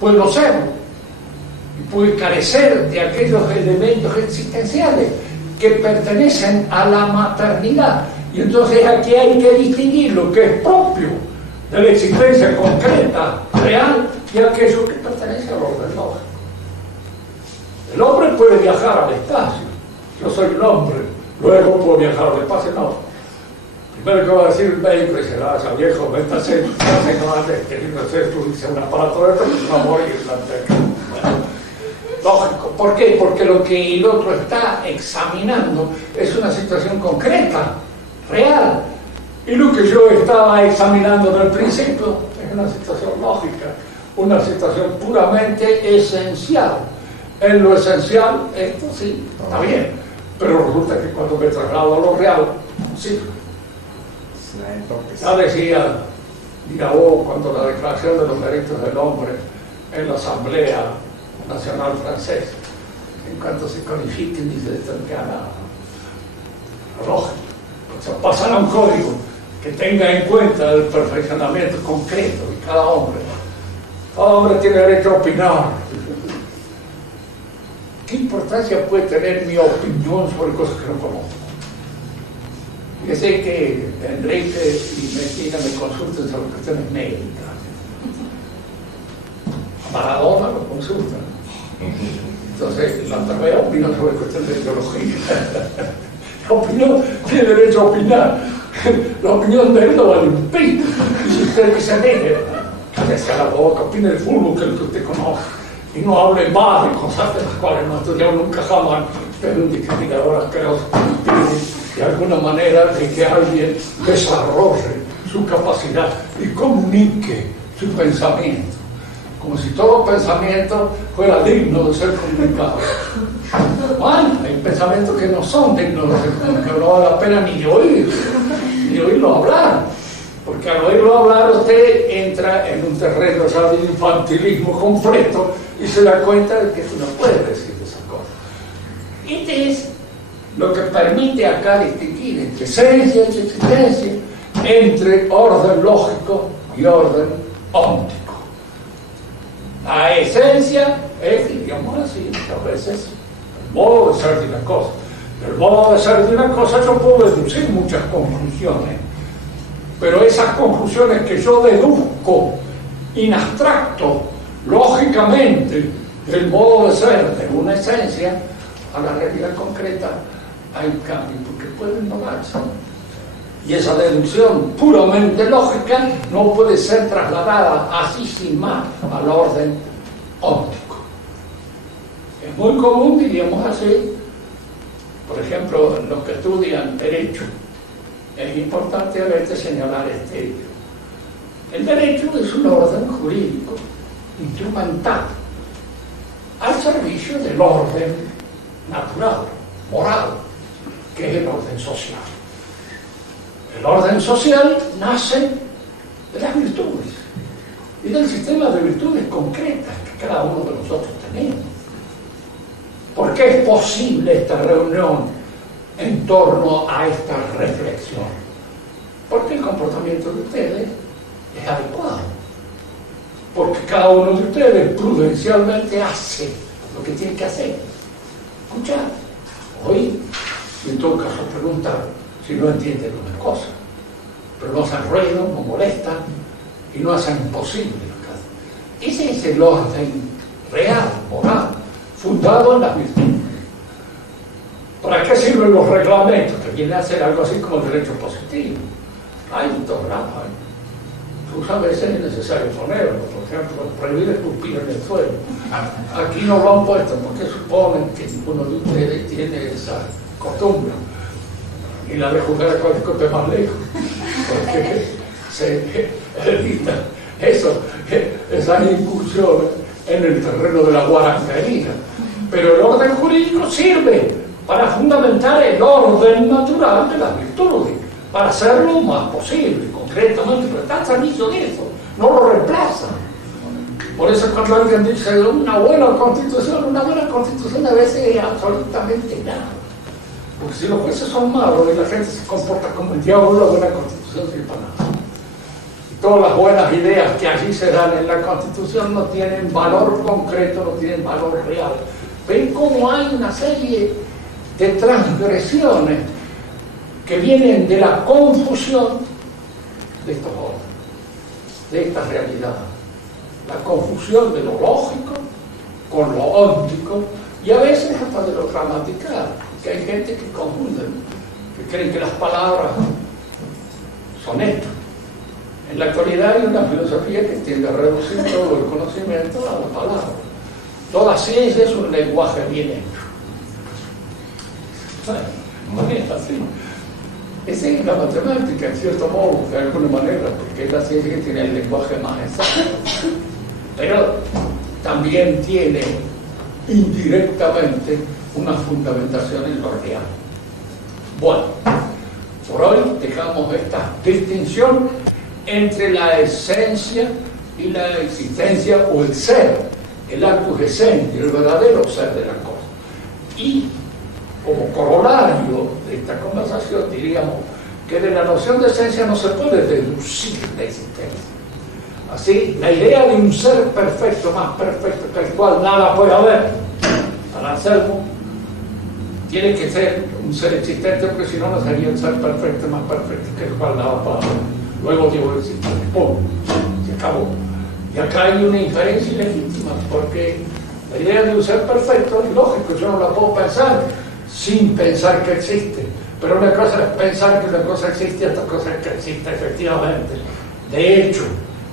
Puede no ser. Y puede carecer de aquellos elementos existenciales que pertenecen a la maternidad. Y entonces aquí hay que distinguir lo que es propio de la existencia concreta, real, y aquello que pertenece al orden lógico. El hombre puede viajar al espacio. Yo soy un hombre, luego puedo viajar al espacio. No. Primero que va a decir el médico es: "Ah, viejo, métase, no andes queriendo hacer tú un aparato de esto, que no morir". Bueno, lógico. ¿Por qué? Porque lo que el otro está examinando es una situación concreta, real. Y lo que yo estaba examinando en el principio es una situación lógica, una situación puramente esencial. En lo esencial, esto sí, está bien, pero resulta que cuando me traslado a lo real, sí. Ya decía Mirabeau, cuando la Declaración de los Derechos del Hombre en la Asamblea Nacional Francesa, en cuanto se codifiquen, dice esto que haga lógica. O sea, pasan a un código que tenga en cuenta el perfeccionamiento concreto de cada hombre. Cada hombre tiene derecho a opinar. ¿Qué importancia puede tener mi opinión sobre cosas que no conozco? Fíjese que Enrique y Messina me consultan sobre cuestiones médicas. A Maradona lo consultan. Entonces, la enfermera opina sobre cuestiones de ideología. La opinión tiene derecho a opinar. La opinión de él no vale un pito. Y si usted que se deje, cállese a la boca, opine el fútbol, que es el que usted conoce. Y no hable más de cosas de las cuales no estudiamos nunca jamás. Usted es un discriminador asqueroso. De alguna manera de que alguien desarrolle su capacidad y comunique su pensamiento, como si todo pensamiento fuera digno de ser comunicado. Bueno, hay pensamientos que no son dignos de ser comunicados, no vale la pena ni de oír. ni oírlo hablar, porque al oírlo hablar usted entra en un terreno de infantilismo completo y se da cuenta de que no puede decir esas cosas. Este es lo que permite acá distinguir entre esencia y existencia, entre orden lógico y orden óptico. La esencia es, digamos así, a veces el modo de ser de una cosa. Del modo de ser de una cosa yo puedo deducir muchas conclusiones, pero esas conclusiones que yo deduzco in abstracto, lógicamente, del modo de ser de una esencia, a la realidad concreta hay un cambio, porque pueden no darse. Y esa deducción puramente lógica no puede ser trasladada así sin más al orden óptico. Es muy común, diríamos así, por ejemplo, en los que estudian derecho, es importante a veces señalar este hecho. El derecho es un orden jurídico instrumental al servicio del orden natural, moral, que es el orden social. El orden social nace de las virtudes y del sistema de virtudes concretas que cada uno de nosotros tenemos. ¿Por qué es posible esta reunión en torno a esta reflexión? Porque el comportamiento de ustedes es adecuado. Porque cada uno de ustedes prudencialmente hace lo que tiene que hacer. Escuchar, oír, y en todo caso preguntar si no entienden una cosa. Pero no hacen ruido, no molestan y no hacen imposible la casa. Ese es el orden real, moral, fundado en las virtudes. ¿Para qué sirven los reglamentos? Que viene a ser algo así como el derecho positivo. Hay un programa. Pues a veces es necesario ponerlo. Por ejemplo, prohibir escupir en el suelo. Aquí no lo han puesto porque suponen que ninguno de ustedes tiene esa costumbre. Y la de jugar a cualquier cosa más lejos. Porque se evita eso, esas incursiones en el terreno de la guaranguería. Pero el orden jurídico sirve para fundamentar el orden natural de las virtudes, para hacerlo lo más posible, concretamente, pero está al servicio de eso, no lo reemplaza. Por eso cuando alguien dice una buena constitución a veces es absolutamente nada. Porque si los jueces son malos y la gente se comporta como el diablo, la buena constitución sirve para nada. Y todas las buenas ideas que allí se dan en la constitución no tienen valor concreto, no tienen valor real. Ven cómo hay una serie de transgresiones que vienen de la confusión de estos órdenes, de esta realidad. La confusión de lo lógico con lo óptico y a veces hasta de lo gramatical, que hay gente que confunde, que creen que las palabras son hechos. En la actualidad hay una filosofía que tiende a reducir todo el conocimiento a la palabra. Toda ciencia es un lenguaje bien hecho. No es así. Esa es la matemática, en cierto modo, de alguna manera, porque es la ciencia que tiene el lenguaje más exacto. Pero también tiene indirectamente una fundamentación en lo real. Bueno, por hoy dejamos esta distinción entre la esencia y la existencia o el ser, el actus essentia, el verdadero ser de la cosa. Y como corolario de esta conversación diríamos que de la noción de esencia no se puede deducir la existencia. Así, la idea de un ser perfecto, más perfecto que el cual nada puede haber, para hacerlo, tiene que ser un ser existente, porque si no, no sería un ser perfecto, más perfecto que el cual nada puede haber. Luego digo existente, ¡pum! Se acabó. Y acá hay una inferencia ilegítima, porque la idea de un ser perfecto es lógico, yo no la puedo pensar sin pensar que existe. Pero una cosa es pensar que una cosa existe y otra cosa es que existe efectivamente. De hecho,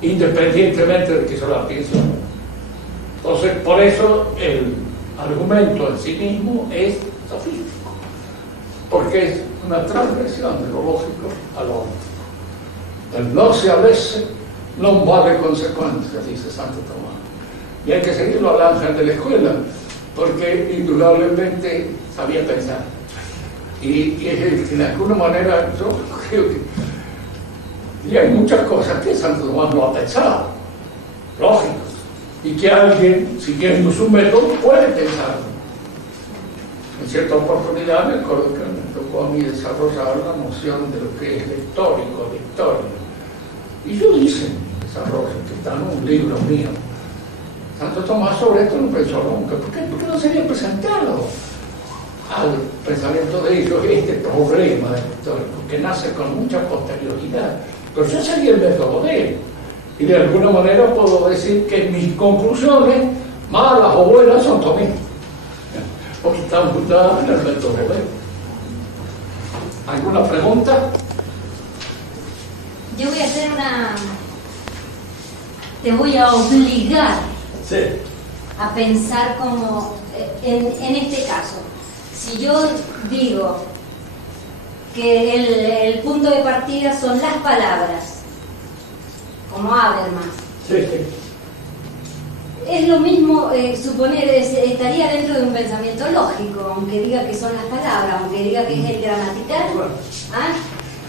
independientemente de que yo la piense o no. Entonces, por eso el argumento en sí mismo es sofístico, porque es una transgresión de lo lógico a lo óptico. El no se avesse non vale consecuencia, dice Santo Tomás. Y hay que seguirlo al ángel de la escuela, porque indudablemente sabía pensar. Y es el que de alguna manera, yo creo que Y hay muchas cosas que Santo Tomás no ha pensado, lógico, y que alguien, siguiendo su método, puede pensar. En cierta oportunidad me acuerdo que me tocó a mí desarrollar la noción de lo que es lectórico, lectorio. Y yo hice un desarrollo que está en un libro mío. Santo Tomás sobre esto no pensó nunca. ¿Por qué? Porque no sería presentado al pensamiento de ellos este problema lectórico que nace con mucha posterioridad. Pero yo sería el método de él. Y de alguna manera puedo decir que mis conclusiones, malas o buenas, son tomadas. Porque están fundadas en el método de él. ¿Alguna pregunta? Yo voy a hacer una... Te voy a obligar a pensar como... En este caso, si yo digo que el punto de partida son las palabras, como Habermas, es lo mismo suponer, estaría dentro de un pensamiento lógico, aunque diga que son las palabras, aunque diga que es el gramatical. ¿Ah?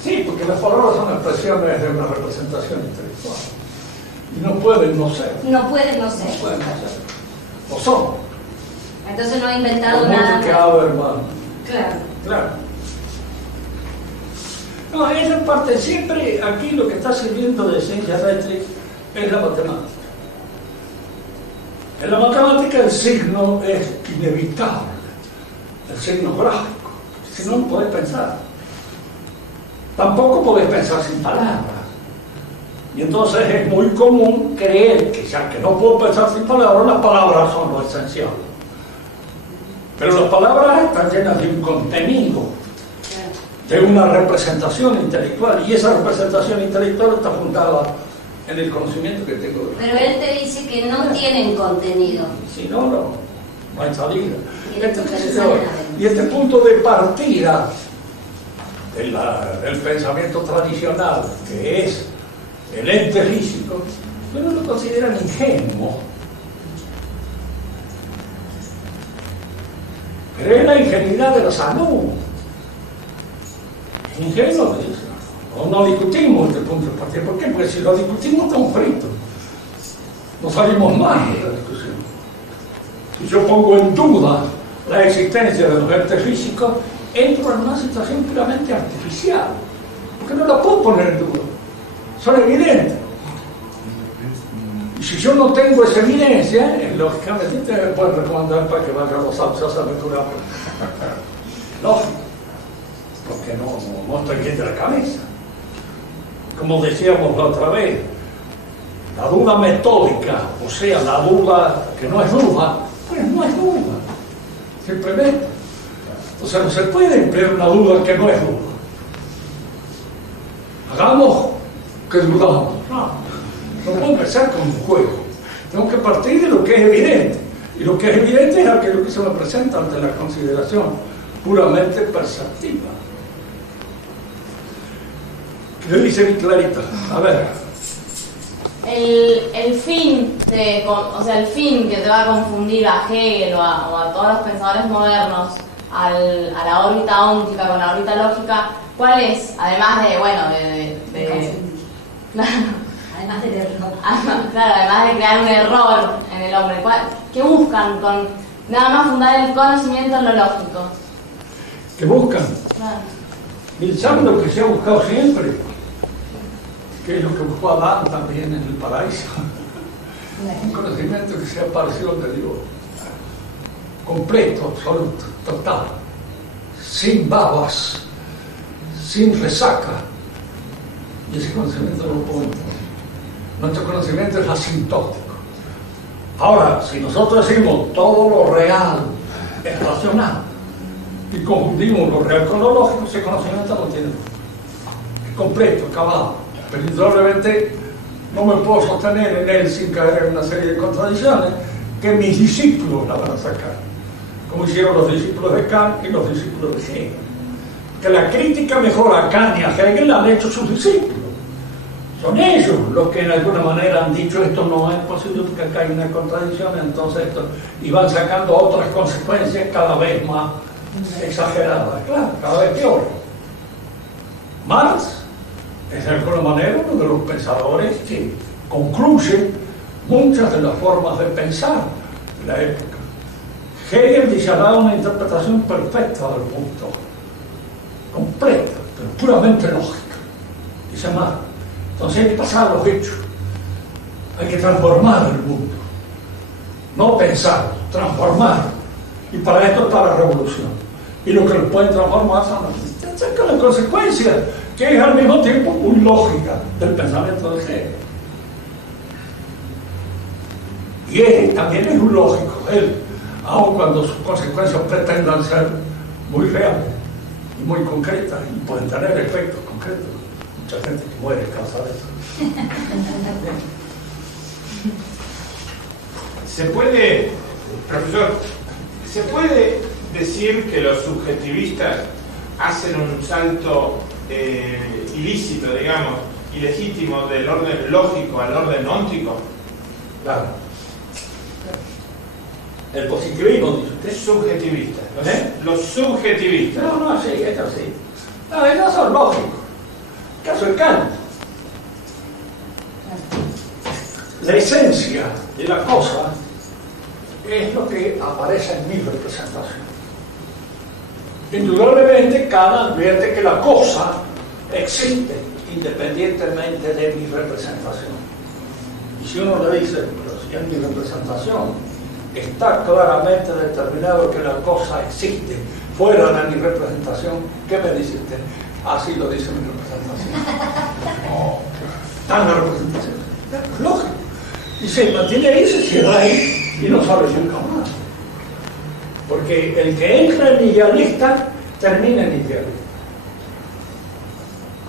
Sí, porque las palabras son expresiones de una representación intelectual. Y no pueden no ser. No pueden no ser. No pueden no ser. O son. Entonces no ha inventado Por nada. mucho que Habermas. Claro. Claro. No, esa parte siempre, aquí lo que está sirviendo de ciencia eléctrica es la matemática. En la matemática el signo es inevitable, el signo gráfico, si no, no podés pensar. Tampoco podés pensar sin palabras. Y entonces es muy común creer que ya que no puedo pensar sin palabras, las palabras son lo esencial. Pero las palabras están llenas de un contenido, de una representación intelectual, y esa representación intelectual está fundada en el conocimiento que tengo. Pero él te dice que no tienen contenido. Si no, no hay salida. Y este punto de partida del pensamiento tradicional, que es el ente físico, no lo consideran ingenuo. Pero es la ingenuidad de la salud. Ingenuo, no discutimos este punto de partida. ¿Por qué? Porque si lo discutimos estamos fritos. No salimos más de la discusión. Si yo pongo en duda la existencia de los entes físicos, entro en una situación puramente artificial. Porque no la puedo poner en duda. Son evidentes. Y si yo no tengo esa evidencia, lógicamente te me pueden recomendar para que vaya a los autos a aventurar. Lógico. Porque no estoy bien de la cabeza. Como decíamos la otra vez, la duda metódica, o sea, la duda que no es duda, pues no es duda, simplemente. Entonces no se puede emplear una duda que no es duda. Hagamos que dudamos. No puedo empezar con un juego. Tengo que partir de lo que es evidente. Y lo que es evidente es aquello que se me presenta ante la consideración puramente perceptiva. ¿Qué dice mi Clarita? A ver. El fin el fin que te va a confundir a Hegel o a todos los pensadores modernos a la órbita óntica con la órbita lógica, ¿cuál es? Además de, bueno, Además del error. Claro, además de crear un error en el hombre, ¿qué buscan con nada más fundar el conocimiento en lo lógico? ¿Qué buscan? Claro. Y saben lo que se ha buscado siempre, que es lo que buscó Adán también en el paraíso. Un conocimiento que sea parecido al de Dios, completo, absoluto, total, sin babas, sin resaca. Y ese conocimiento no lo podemos tener. Nuestro conocimiento es asintótico. Ahora, si nosotros decimos todo lo real es racional y confundimos lo real con lo lógico, ese conocimiento no tiene. Es completo, acabado. Pero indudablemente no me puedo sostener en él sin caer en una serie de contradicciones que mis discípulos la van a sacar, como hicieron los discípulos de Kant y los discípulos de Hegel. Que la crítica mejor a Kant y a Hegel la han hecho sus discípulos. Son ellos los que en alguna manera han dicho esto no es posible porque acá hay una contradicción, entonces esto, y van sacando otras consecuencias cada vez más exageradas, claro, cada vez peor. Marx Es de alguna manera uno de los pensadores que concluye muchas de las formas de pensar de la época. Hegel dice, ha dado una interpretación perfecta del mundo, completa, pero puramente lógica. Dice más, entonces hay que pasar a los hechos, hay que transformar el mundo, no pensar, transformar, y para esto está la revolución. Y lo que lo pueden transformar son las consecuencias, que es al mismo tiempo muy lógica del pensamiento de Hegel. Y él también es un lógico, él, aun cuando sus consecuencias pretendan ser muy reales y muy concretas y pueden tener efectos concretos. Mucha gente que muere a causa de eso. Profesor, ¿se puede decir que los subjetivistas hacen un salto ilícito, digamos, ilegítimo del orden lógico al orden óntico? Claro. El positivismo, dice usted. Subjetivistas. Los subjetivistas. No, sí, ellos sí. No, ellos son lógicos. El caso de Kant. La esencia de la cosa es lo que aparece en mi representación. Indudablemente, Kant advierte que la cosa existe independientemente de mi representación. Y si uno le dice, pero si en mi representación está claramente determinado que la cosa existe fuera de mi representación, ¿qué me dice usted? Así lo dice mi representación. No, está en la representación. Es lógico. Y se mantiene ahí, se cierra ahí y no sale nunca más. Porque el que entra en idealista termina en idealista.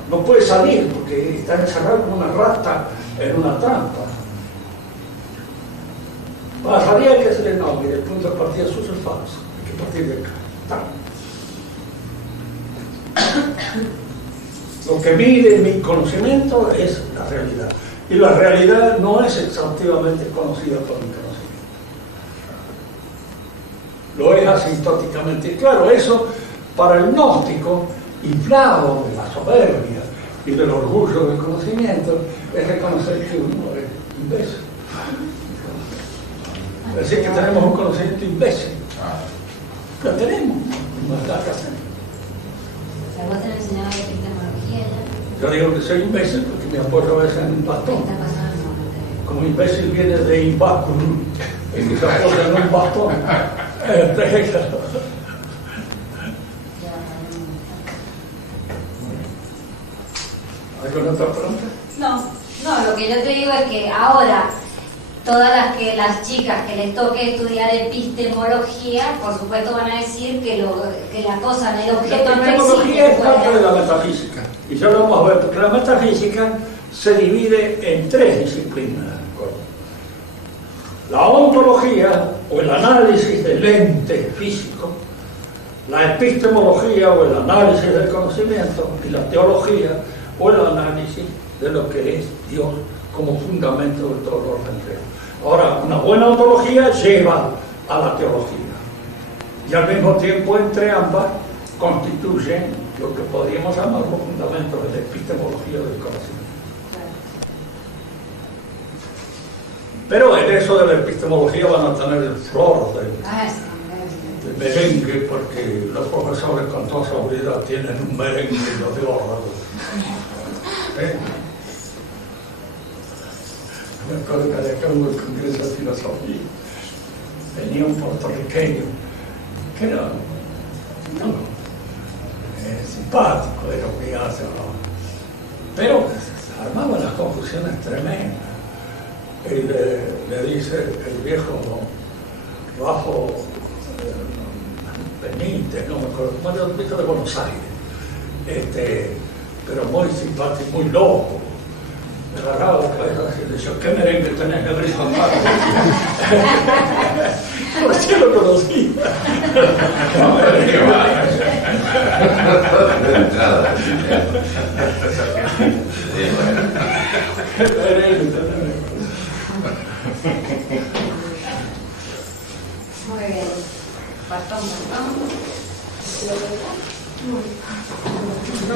No puede salir porque está encerrado como una rata en una trampa. Para salir hay que decirle, no, mire, el punto de partida suyo es falso, hay que partir de acá. Lo que mide mi conocimiento es la realidad. Y la realidad no es exhaustivamente conocida por mi conocimiento. Lo es asintóticamente. Y claro, eso para el gnóstico, inflado de la soberbia y del orgullo del conocimiento, es reconocer que uno es imbécil. Es decir, que tenemos un conocimiento imbécil. Lo tenemos, no está que hacer. ¿Vos te enseñado de epistemología ya? Yo digo que soy imbécil porque me apoyo a veces en un bastón. Como imbécil viene de imbáculo, el que se apoya en un bastón. ¿Alguna otra pregunta? No, lo que yo te digo es que ahora todas las chicas que les toque estudiar epistemología, por supuesto van a decir que la cosa en el objeto no existe. La epistemología es parte de la metafísica. Y ya lo vamos a ver, porque la metafísica se divide en tres disciplinas. La ontología, o el análisis del ente físico, la epistemología, o el análisis del conocimiento, y la teología, o el análisis de lo que es Dios como fundamento de todo el orden real. Ahora, una buena ontología lleva a la teología. Y al mismo tiempo, entre ambas, constituyen lo que podríamos llamar los fundamentos de la epistemología del conocimiento. Pero en eso de la epistemología van a tener el flor del merengue, porque los profesores con toda seguridad tienen un merengue y los de órgano. Me acuerdo que de acá hubo el Congreso de Filosofía, venía un puertorriqueño que era simpático de lo que hace, ¿no? Pero armaba las confusiones tremendas. Y le dice el viejo Rafa Benítez, no me acuerdo, bueno, el viejo de Buenos Aires, pero muy simpático, muy loco. Me agarraba la cabeza y decía, ¿qué merengue tenés, Enrique? ¿Por qué lo conocí? No, merengue vaya. De entrada. Muy bien. Bastón. No,